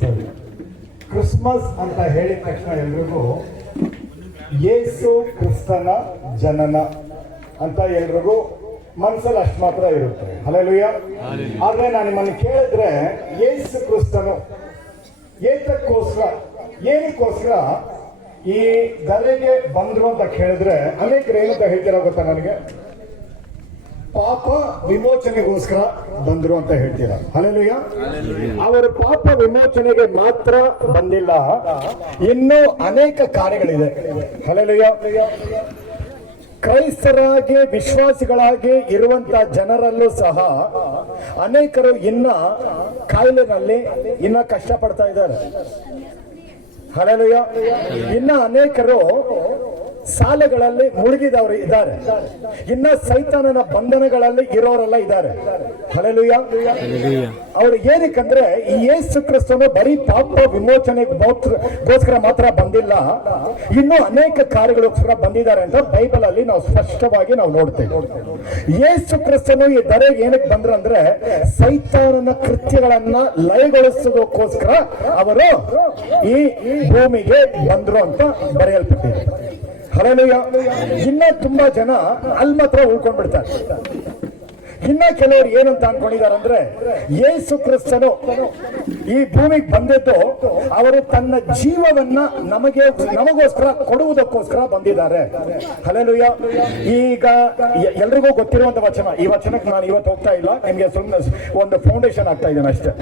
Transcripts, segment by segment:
ಸರಿ, ಕ್ರಿಸ್ಮಸ್ ಅಂತ ಹೇಳಿದ ತಕ್ಷಣ ಎಲ್ರಿಗೂ ಯೇಸು ಕ್ರಿಸ್ತನ ಜನನ ಅಂತ ಎಲ್ರಿಗೂ ಮನಸ್ಸಲ್ಲಿ ಅಷ್ಟು ಮಾತ್ರ ಇರುತ್ತೆ. ಹಲ್ಲೆಲೂಯಾ. ಆದ್ರೆ ನಾನು ನಿಮ್ಮನ್ನು ಕೇಳಿದ್ರೆ ಯೇಸು ಕ್ರಿಸ್ತನು ಏನಕ್ಕೋಸ್ಕರ ಈ ಧರೆಗೆ ಬಂದ್ರು ಅಂತ ಕೇಳಿದ್ರೆ ಅನೇಕರು ಏನಂತ ಹೇಳ್ತೀರಾ ಗೊತ್ತಾ? ನನಗೆ ಪಾಪ ವಿಮೋಚನೆಗೋಸ್ಕರ ಬಂದ್ರು ಅಂತ ಹೇಳ್ತೀರಾ. ಹಲ್ಲೆಲೂಯಾ. ಅವರ ಪಾಪ ವಿಮೋಚನೆಗೆ ಮಾತ್ರ ಬಂದಿಲ್ಲ, ಇನ್ನೂ ಅನೇಕ ಕಾರ್ಯಗಳಿದೆ. ಹಲ್ಲೆಲೂಯಾ. ಕ್ರೈಸ್ತರಾಗಿ ವಿಶ್ವಾಸಿಗಳಾಗಿ ಇರುವಂತ ಜನರಲ್ಲೂ ಸಹ ಅನೇಕರು ಇನ್ನ ಕಾಯಿಲೆನಲ್ಲಿ ಇನ್ನ ಕಷ್ಟಪಡ್ತಾ ಇದ್ದಾರೆ. ಹಲ್ಲೆಲೂಯಾ. ಇನ್ನ ಅನೇಕರು ಸಾಲಗಳಲ್ಲಿ ಮುಳುಗಿದವರು ಇದ್ದಾರೆ, ಇನ್ನ ಸೈತಾನನ ಬಂಧನಗಳಲ್ಲಿ ಇರೋರೆಲ್ಲ ಇದ್ದಾರೆ. ಹಲ್ಲೆಲೂಯಾ. ಅವರು ಏನಕ್ಕಂದ್ರೆ ಈ ಯೇಸು ಕ್ರಿಸ್ತನು ಬರೀ ಪಾಪ ವಿಮೋಚನೆಗೋಸ್ಕರ ಮಾತ್ರ ಬಂದಿಲ್ಲ, ಇನ್ನೂ ಅನೇಕ ಕಾರ್ಯಗಳಿಗೋಸ್ಕರ ಬಂದಿದ್ದಾರೆ ಅಂತ ಬೈಬಲ್ ಅಲ್ಲಿ ನಾವು ಸ್ಪಷ್ಟವಾಗಿ ನಾವು ನೋಡ್ತೇವೆ. ಯೇಸು ಕ್ರಿಸ್ತನು ಈ ಧರೆಗೆ ಏನಕ್ಕೆ ಬಂದ್ರು ಅಂದ್ರೆ ಸೈತಾನನ ಕೃತ್ಯಗಳನ್ನ ಲಯಗೊಳಿಸೋದಕ್ಕೋಸ್ಕರ ಅವರು ಈ ಭೂಮಿಗೆ ಬಂದ್ರು ಅಂತ ಬರೆಯಲ್ಪಟ್ಟಿದೆ. ಹಲ್ಲೆಲೂಯಾ. ಇನ್ನ ತುಂಬಾ ಜನ ಅಲ್ಲಿ ಮಾತ್ರ ಉಳ್ಕೊಂಡ್ಬಿಡ್ತಾರೆ. ಇನ್ನ ಕೆಲವರು ಏನಂತ ಅನ್ಕೊಂಡಿದ್ದಾರೆ ಅಂದ್ರೆ ಯೇಸು ಕ್ರಿಸ್ತನು ಈ ಭೂಮಿಗೆ ಬಂದಿದ್ದು ಅವರು ತನ್ನ ಜೀವವನ್ನ ನಮಗೋಸ್ಕರ ಕೊಡುವುದಕ್ಕೋಸ್ಕರ ಬಂದಿದ್ದಾರೆ. ಹಲ್ಲೆಲೂಯಾ. ಈಗ ಎಲ್ರಿಗೂ ಗೊತ್ತಿರುವಂತ ವಚನ, ಈ ವಚನಕ್ಕೆ ನಾನು ಇವತ್ತು ಹೋಗ್ತಾ ಇಲ್ಲ, ನಿಮ್ಗೆ ಸುಮ್ಮನೆ ಒಂದು ಫೌಂಡೇಶನ್ ಆಗ್ತಾ ಇದ್ದೇನೆ ಅಷ್ಟೇ.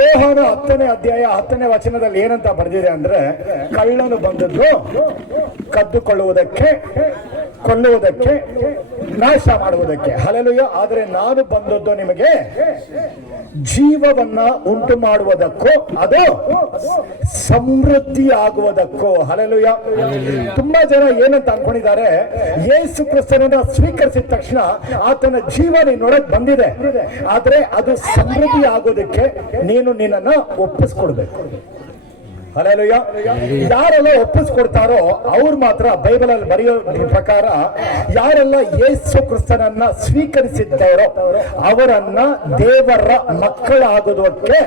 ಯೋಹಾನ 10ನೇ ಅಧ್ಯಾಯ 10ನೇ ವಚನದಲ್ಲಿ ಏನಂತ ಬರೆದಿದೆ ಅಂದ್ರೆ, ಕಳ್ಳನು ಬಂದದ್ದು ಕದ್ದುಕೊಳ್ಳುವುದಕ್ಕೆ, ಕೊಲ್ಲುವುದಕ್ಕೆ, ನಾಶ ಮಾಡುವುದಕ್ಕೆ. ಹಲ್ಲೆಲೂಯಾ. ಆದರೆ ನಾನು ಬಂದದ್ದು ನಿಮಗೆ ಜೀವವನ್ನ ಉಂಟು ಮಾಡುವುದಕ್ಕೂ ಅದು ಸಮೃದ್ಧಿ ಆಗುವುದಕ್ಕೂ. ಹಲ್ಲೆಲೂಯಾ. ತುಂಬಾ ಜನ ಏನಂತ ಅನ್ಕೊಂಡಿದ್ದಾರೆ, ಯೇಸು ಕ್ರಿಸ್ತನನ್ನ ಸ್ವೀಕರಿಸಿದ ತಕ್ಷಣ ಆತನ ಜೀವ ನಿನ್ನೊಳಗೆ ಬಂದಿದೆ, ಆದ್ರೆ ಅದು ಸಮೃದ್ಧಿ ಆಗೋದಕ್ಕೆ ನೀನು ನಿನ್ನನ್ನ ಒಪ್ಪಿಸ್ಕೊಡ್ಬೇಕು. ಹಲ್ಲೆಲೂಯಾ. ಯಾರೆಲ್ಲ ಒಪ್ಪಿಸ್ಕೊಡ್ತಾರೋ ಅವ್ರು ಮಾತ್ರ ಬೈಬಲ್ ಅಲ್ಲಿ ಬರೆಯೋ ಪ್ರಕಾರ ಯಾರೆಲ್ಲ ಯೇಸು ಕ್ರಿಸ್ತನನ್ನ ಸ್ವೀಕರಿಸಿದ್ದಾರೋ ಅವರನ್ನ ದೇವರ ಮಕ್ಕಳಾಗೋದಕ್ಕೆ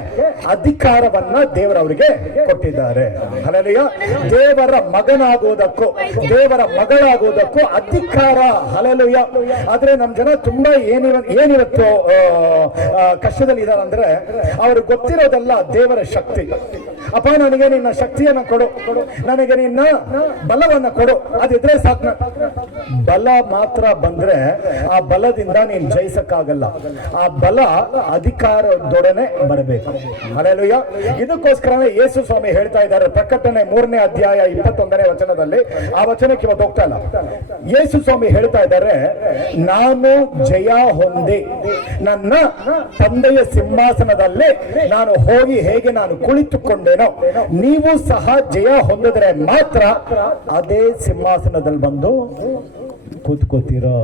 ಅಧಿಕಾರವನ್ನ ದೇವರವರಿಗೆ ಕೊಟ್ಟಿದ್ದಾರೆ. ಹಲ್ಲೆಲೂಯಾ. ದೇವರ ಮಗನಾಗುವುದಕ್ಕೂ ದೇವರ ಮಗಳಾಗುವುದಕ್ಕೂ ಅಧಿಕಾರ. ಹಲ್ಲೆಲೂಯಾ. ಆದ್ರೆ ನಮ್ ಜನ ತುಂಬಾ ಏನಿವತ್ತು ಕಷ್ಟದಲ್ಲಿ ಇದಾರೆ ಅಂದ್ರೆ ಅವ್ರಿಗೆ ಗೊತ್ತಿರೋದಲ್ಲ ದೇವರ ಶಕ್ತಿ. ಅಪ್ಪ ನನಗೆ ನಿನ್ನ ಶಕ್ತಿಯನ್ನ ಕೊಡು, ನನಗೆ ನಿನ್ನ ಬಲವನ್ನ ಕೊಡು, ಅದಿದ್ರೆ ಸಾಕು. ಬಲ ಮಾತ್ರ ಬಂದ್ರೆ ಆ ಬಲದಿಂದ ನೀನ್ ಜಯಿಸಕ್ಕಾಗಲ್ಲ, ಆ ಬಲ ಅಧಿಕಾರದೊಡನೆ ಬರಬೇಕು. ಹಲ್ಲೆಲೂಯಾ. ಇದಕ್ಕೋಸ್ಕರನೇ ಯೇಸು ಸ್ವಾಮಿ ಹೇಳ್ತಾ ಇದ್ದಾರೆ ಪ್ರಕಟಣೆ 3ನೇ ಅಧ್ಯಾಯ 21ನೇ ವಚನದಲ್ಲಿ. ಆ ವಚನಕ್ಕೆ ಇವತ್ತು ಹೋಗ್ತಾ ಇಲ್ಲ. ಯೇಸು ಸ್ವಾಮಿ ಹೇಳ್ತಾ ಇದ್ದಾರೆ, ನಾನು ಜಯ ಹೊಂದಿ ನನ್ನ ತಂದೆಯ ಸಿಂಹಾಸನದಲ್ಲಿ ನಾನು ಹೋಗಿ ಹೇಗೆ ನಾನು ಕುಳಿತುಕೊಂಡೇನೋ ನೀವು ಸಹ ಜಯ ಹೊಂದಿದ್ರೆ ಮಾತ್ರ ಅದೇ ಸಿಂಹಾಸನದಲ್ಲಿ ಬಂದು ಕೂತ್ಕೋತೀರೋ.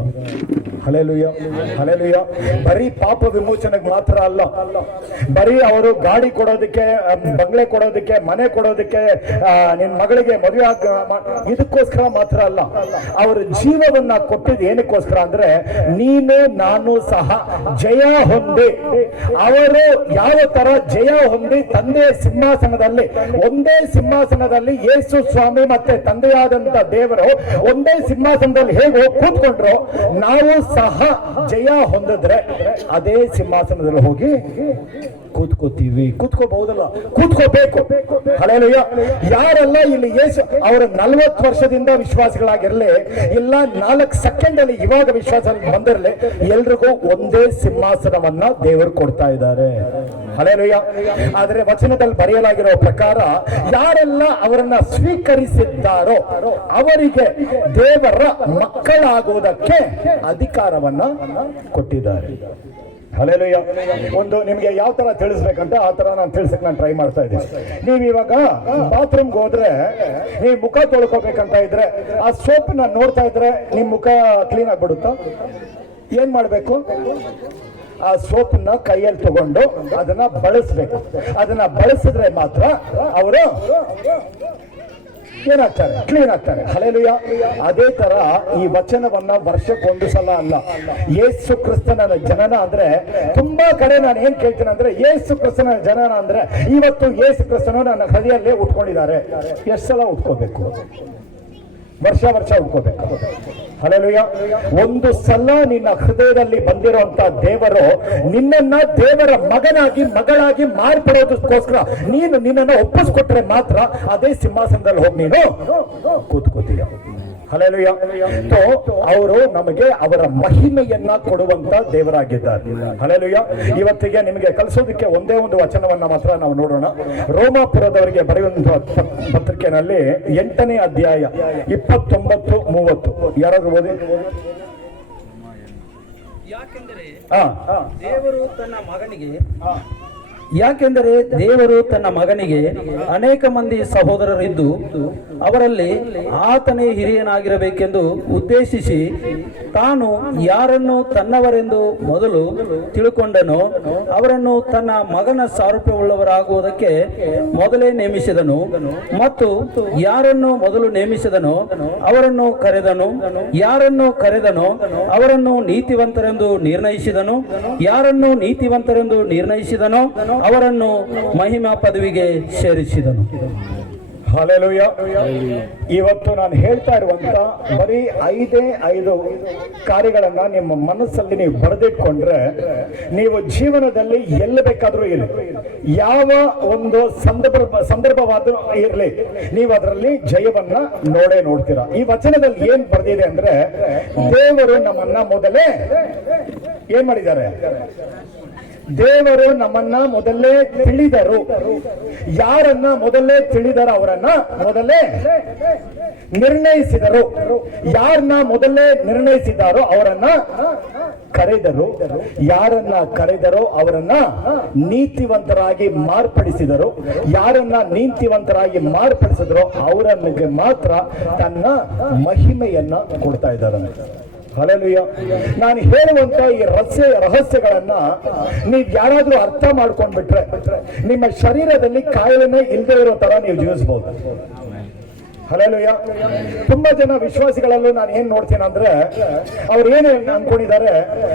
ಹಲ್ಲೆಲೂಯಾ. ಹಲ್ಲೆಲೂಯಾ. ಬರೀ ಪಾಪ ವಿಮೋಚನೆಗೆ ಮಾತ್ರ ಅಲ್ಲ, ಬರೀ ಅವರು ಗಾಡಿ ಕೊಡೋದಕ್ಕೆ, ಬಂಗ್ಲೆ ಕೊಡೋದಕ್ಕೆ, ಮನೆ ಕೊಡೋದಕ್ಕೆ, ನಿನ್ ಮಗಳಿಗೆ ಮದುವೆ ಇದಕ್ಕೋಸ್ಕರ ಮಾತ್ರ ಅಲ್ಲ. ಅವರ ಜೀವವನ್ನ ಕೊಟ್ಟಿದ್ದು ಏನಕ್ಕೋಸ್ಕರ ಅಂದ್ರೆ ನೀನು ನಾನು ಸಹ ಜಯ ಹೊಂದಿ, ಅವರು ಯಾವ ತರ ಜಯ ಹೊಂದಿ ತಂದೆಯ ಸಿಂಹಾಸನದಲ್ಲಿ, ಒಂದೇ ಸಿಂಹಾಸನದಲ್ಲಿ ಯೇಸು ಸ್ವಾಮಿ ಮತ್ತೆ ತಂದೆಯಾದಂತ ದೇವರು ಒಂದೇ ಸಿಂಹಾಸನದಲ್ಲಿ ಹೇಗೆ ಕೂತ್ಕೊಂಡ್ರು, ನಾವು ಸಹ ಜಯ ಹೊಂದಿದ್ರೆ ಅದೇ ಸಿಂಹಾಸನದಲ್ಲಿ ಹೋಗಿ ಕೂತ್ಕೋತೀವಿ. ಕೂತ್ಕೋಬಹುದಲ್ಲ, ಕೂತ್ಕೋಬೇಕು. ಹಲ್ಲೆಲೂಯಾ. ಯಾರೆಲ್ಲ ಇಲ್ಲಿ ಯೇಸು ಅವರು 40 ವರ್ಷದಿಂದ ವಿಶ್ವಾಸಿಗಳಾಗಿರ್ಲಿ, ಇಲ್ಲ 4 ಸೆಕೆಂಡ್ ಅಲ್ಲಿ ಇವಾಗ ವಿಶ್ವಾಸ ಬಂದಿರಲಿ, ಎಲ್ರಿಗೂ ಒಂದೇ ಸಿಂಹಾಸನವನ್ನ ದೇವರು ಕೊಡ್ತಾ ಇದ್ದಾರೆ. ಹಲ್ಲೆಲೂಯಾ. ಆದ್ರೆ ವಚನದಲ್ಲಿ ಬರೆಯಲಾಗಿರೋ ಪ್ರಕಾರ ಯಾರೆಲ್ಲ ಅವರನ್ನ ಸ್ವೀಕರಿಸಿದ್ದಾರೋ ಅವರಿಗೆ ದೇವರ ಮಕ್ಕಳಾಗುವುದಕ್ಕೆ ಅಧಿಕಾರವನ್ನ ಕೊಟ್ಟಿದ್ದಾರೆ. ಹಲ್ಲೆಲೂಯಾ. ಒಂದು ನಿಮ್ಗೆ ಯಾವ ತರ ತಿಳಿಸ್ಬೇಕಂತ ಆ ತರ ನಾನು ತಿಳಿಸಕ್ ನಾನು ಟ್ರೈ ಮಾಡ್ತಾ ಇದ್ದೀನಿ. ನೀವ್ ಇವಾಗ ಬಾತ್ರೂಮ್ಗೆ ಹೋದ್ರೆ ನೀವು ಮುಖ ತೊಳ್ಕೊಬೇಕಂತ ಇದ್ರೆ ಆ ಸೋಪ್ ನ ನೋಡ್ತಾ ಇದ್ರೆ ನಿಮ್ ಮುಖ ಕ್ಲೀನ್ ಆಗ್ಬಿಡುತ್ತಾ? ಏನ್ ಮಾಡ್ಬೇಕು? ಆ ಸೋಪನ್ನ ಕೈಯಲ್ಲಿ ತಗೊಂಡು ಅದನ್ನ ಬಳಸಬೇಕು. ಅದನ್ನ ಬಳಸಿದ್ರೆ ಮಾತ್ರ ಅವರು ಏನಾಗ್ತಾರೆ? ಕ್ಲೀನ್ ಆಗ್ತಾರೆ. ಹಲ್ಲೆಲೂಯಾ. ಅದೇ ತರ ಈ ವಚನವನ್ನ ವರ್ಷಕ್ಕೊಂದು ಸಲ ಅಲ್ಲ, ಯೇಸು ಕ್ರಿಸ್ತನ ಜನನ ಅಂದ್ರೆ ತುಂಬಾ ಕಡೆ ನಾನು ಏನ್ ಕೇಳ್ತೀನಿ ಅಂದ್ರೆ, ಯೇಸು ಕ್ರಿಸ್ತನ ಜನನ ಅಂದ್ರೆ ಇವತ್ತು ಯೇಸು ಕ್ರಿಸ್ತನ ನನ್ನ ಹೃದಯಲ್ಲೇ ಉಟ್ಕೊಂಡಿದ್ದಾರೆ. ಎಷ್ಟು ಸಲ ಉಟ್ಕೋಬೇಕು? ವರ್ಷ ಉಟ್ಕೋಬೇಕು. ಹಲ್ಲೆಲೂಯಾ. ಒಂದು ಸಲ ನಿನ್ನ ಹೃದಯದಲ್ಲಿ ಬಂದಿರುವಂತ ದೇವರು ನಿನ್ನನ್ನ ದೇವರ ಮಗನಾಗಿ ಮಗಳಾಗಿ ಮಾರ್ಪಡೋದಕ್ಕೋಸ್ಕರ ನೀನು ನಿನ್ನನ್ನು ಒಪ್ಪಿಸ್ಕೊಟ್ರೆ ಮಾತ್ರ ಅದೇ ಸಿಂಹಾಸನದಲ್ಲಿ ಹೋಗಿ ನೀನು ಕೂತ್ಕೋತೀಯ. ಹಲ್ಲೆಲೂಯಾ. ಅವರು ನಮಗೆ ಅವರ ಮಹಿಮೆಯನ್ನ ಕೊಡುವಂತ ದೇವರಾಗಿದ್ದಾರೆ. ಹಲ್ಲೆಲೂಯಾ. ಇವತ್ತಿಗೆ ನಿಮಗೆ ಕಲಿಸೋದಕ್ಕೆ ಒಂದೇ ಒಂದು ವಚನವನ್ನ ಮಾತ್ರ ನಾವು ನೋಡೋಣ. ರೋಮಾಪುರದವರಿಗೆ ಬರೆಯುವಂತಹ ಪತ್ರಿಕೆಯಲ್ಲಿ 8ನೇ ಅಧ್ಯಾಯ 29-30 ಯಾರಾದ್ರೂ ಓದಿ. ಯಾಕೆಂದರೆ ದೇವರು ತನ್ನ ಮಗನಿಗೆ ಅನೇಕ ಮಂದಿ ಸಹೋದರರಿದ್ದು ಅವರಲ್ಲಿ ಆತನೇ ಹಿರಿಯನಾಗಿರಬೇಕೆಂದು ಉದ್ದೇಶಿಸಿ ತಾನು ಯಾರನ್ನು ತನ್ನವರೆಂದು ಮೊದಲು ತಿಳುಕೊಂಡನೋ ಅವರನ್ನು ತನ್ನ ಮಗನ ಸಾರೂಪ್ಯವುಳ್ಳವರಾಗುವುದಕ್ಕೆ ಮೊದಲೇ ನೇಮಿಸಿದನು. ಮತ್ತು ಯಾರನ್ನು ಮೊದಲು ನೇಮಿಸಿದನೋ ಅವರನ್ನು ಕರೆದನು. ಯಾರನ್ನು ಕರೆದನೋ ಅವರನ್ನು ನೀತಿವಂತರೆಂದು ನಿರ್ಣಯಿಸಿದನು. ಯಾರನ್ನು ನೀತಿವಂತರೆಂದು ನಿರ್ಣಯಿಸಿದನೋ ಅವರನ್ನು ಮಹಿಮಾ ಪದವಿಗೆ ಸೇರಿಸಿದನು. ಹಲ್ಲೆಲೂಯಾ. ಇವತ್ತು ನಾನು ಹೇಳ್ತಾ ಇರುವಂತ ಬರೀ 5 ಕಾರ್ಯಗಳನ್ನ ನಿಮ್ಮ ಮನಸ್ಸಲ್ಲಿ ನೀವು ಬರೆದಿಟ್ಕೊಂಡ್ರೆ ನೀವು ಜೀವನದಲ್ಲಿ ಎಲ್ಲಿ ಬೇಕಾದ್ರೂ ಇರಲಿ, ಯಾವ ಒಂದು ಸಂದರ್ಭವಾದ್ರೂ ಇರಲಿ, ನೀವು ಅದರಲ್ಲಿ ಜಯವನ್ನ ನೋಡ್ತೀರಾ. ಈ ವಚನದಲ್ಲಿ ಏನ್ ಬರೆದಿದೆ ಅಂದ್ರೆ, ದೇವರು ನಮ್ಮನ್ನ ಮೊದಲೇ ಏನ್ ಮಾಡಿದ್ದಾರೆ? ದೇವರು ನಮ್ಮನ್ನ ಮೊದಲೇ ತಿಳಿದರು. ಯಾರನ್ನ ಮೊದಲೇ ತಿಳಿದರೋ ಅವರನ್ನ ಮೊದಲೇ ನಿರ್ಣಯಿಸಿದರು. ಯಾರನ್ನ ಮೊದಲೇ ನಿರ್ಣಯಿಸಿದಾರೋ ಅವರನ್ನ ಕರೆದರು. ಯಾರನ್ನ ಕರೆದರೋ ಅವರನ್ನ ನೀತಿವಂತರಾಗಿ ಮಾರ್ಪಡಿಸಿದರು. ಯಾರನ್ನ ನೀತಿವಂತರಾಗಿ ಮಾರ್ಪಡಿಸಿದರೋ ಅವರನ್ನಿಗೆ ಮಾತ್ರ ತನ್ನ ಮಹಿಮೆಯನ್ನ ಕೊಡ್ತಾ ಇದ್ದಾರೆ. ಹಲ್ಲೆಲೂಯಾ. ನಾನು ಹೇಳುವಂತ ಈ ರಹಸ್ಯಗಳನ್ನ ನೀವು ಯಾರಾದ್ರೂ ಅರ್ಥ ಮಾಡ್ಕೊಂಡ್ಬಿಟ್ರೆ ನಿಮ್ಮ ಶರೀರದಲ್ಲಿ ಕಾಯಿಲೆನೇ ಇಲ್ಲದೆ ಇರೋ ತರ ನೀವು ಜೀವಿಸಬಹುದು. ಹಲ್ಲೆಲೂಯಾ. ತುಂಬಾ ಜನ ವಿಶ್ವಾಸಿಗಳಲ್ಲೂ ನಾನು ಏನ್ ನೋಡ್ತೀನಿ ಅಂದ್ರೆ, ಅವ್ರು ಏನು ಅನ್ಕೊಂಡಿದ್ದಾರೆ,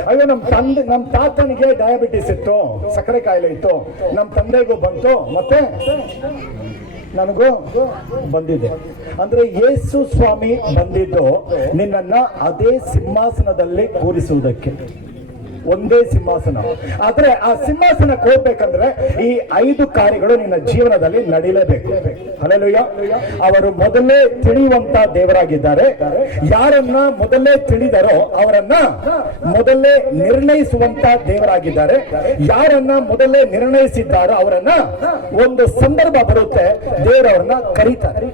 ಅಯ್ಯೋ ನಮ್ಮ ತಾತನಿಗೆ ಡಯಾಬಿಟಿಸ್ ಇತ್ತು, ಸಕ್ಕರೆ ಕಾಯಿಲೆ ಇತ್ತು, ನಮ್ಮ ತಂದೆಗೂ ಬಂತು, ಮತ್ತೆ ನನಗೂ ಬಂದಿದೆ. ಅಂದ್ರೆ ಯೇಸು ಸ್ವಾಮಿ ಬಂದಿದ್ದು ನಿನ್ನನ್ನ ಅದೇ ಸಿಂಹಾಸನದಲ್ಲಿ ಕೂರಿಸುವುದಕ್ಕೆ. ಒಂದೇ ಸಿಂಹಾಸನ. ಆದ್ರೆ ಆ ಸಿಂಹಾಸನಕ್ಕೆ ಹೋಗ್ಬೇಕಂದ್ರೆ ಈ 5 ಕಾರ್ಯಗಳು ನಿನ್ನ ಜೀವನದಲ್ಲಿ ನಡೀಲೇಬೇಕು. ಹಲ್ಲೆಲೂಯಾ. ಅವರು ಮೊದಲೇ ತಿಳಿಯುವಂತ ದೇವರಾಗಿದ್ದಾರೆ. ಯಾರನ್ನ ಮೊದಲೇ ತಿಳಿದರೋ ಅವರನ್ನ ಮೊದಲೇ ನಿರ್ಣಯಿಸುವಂತ ದೇವರಾಗಿದ್ದಾರೆ. ಯಾರನ್ನ ಮೊದಲೇ ನಿರ್ಣಯಿಸಿದ್ದಾರೋ ಅವರನ್ನ ಒಂದು ಸಂದರ್ಭ ಬರುತ್ತೆ, ದೇವರವ್ರನ್ನ ಕರೀತಾರೆ.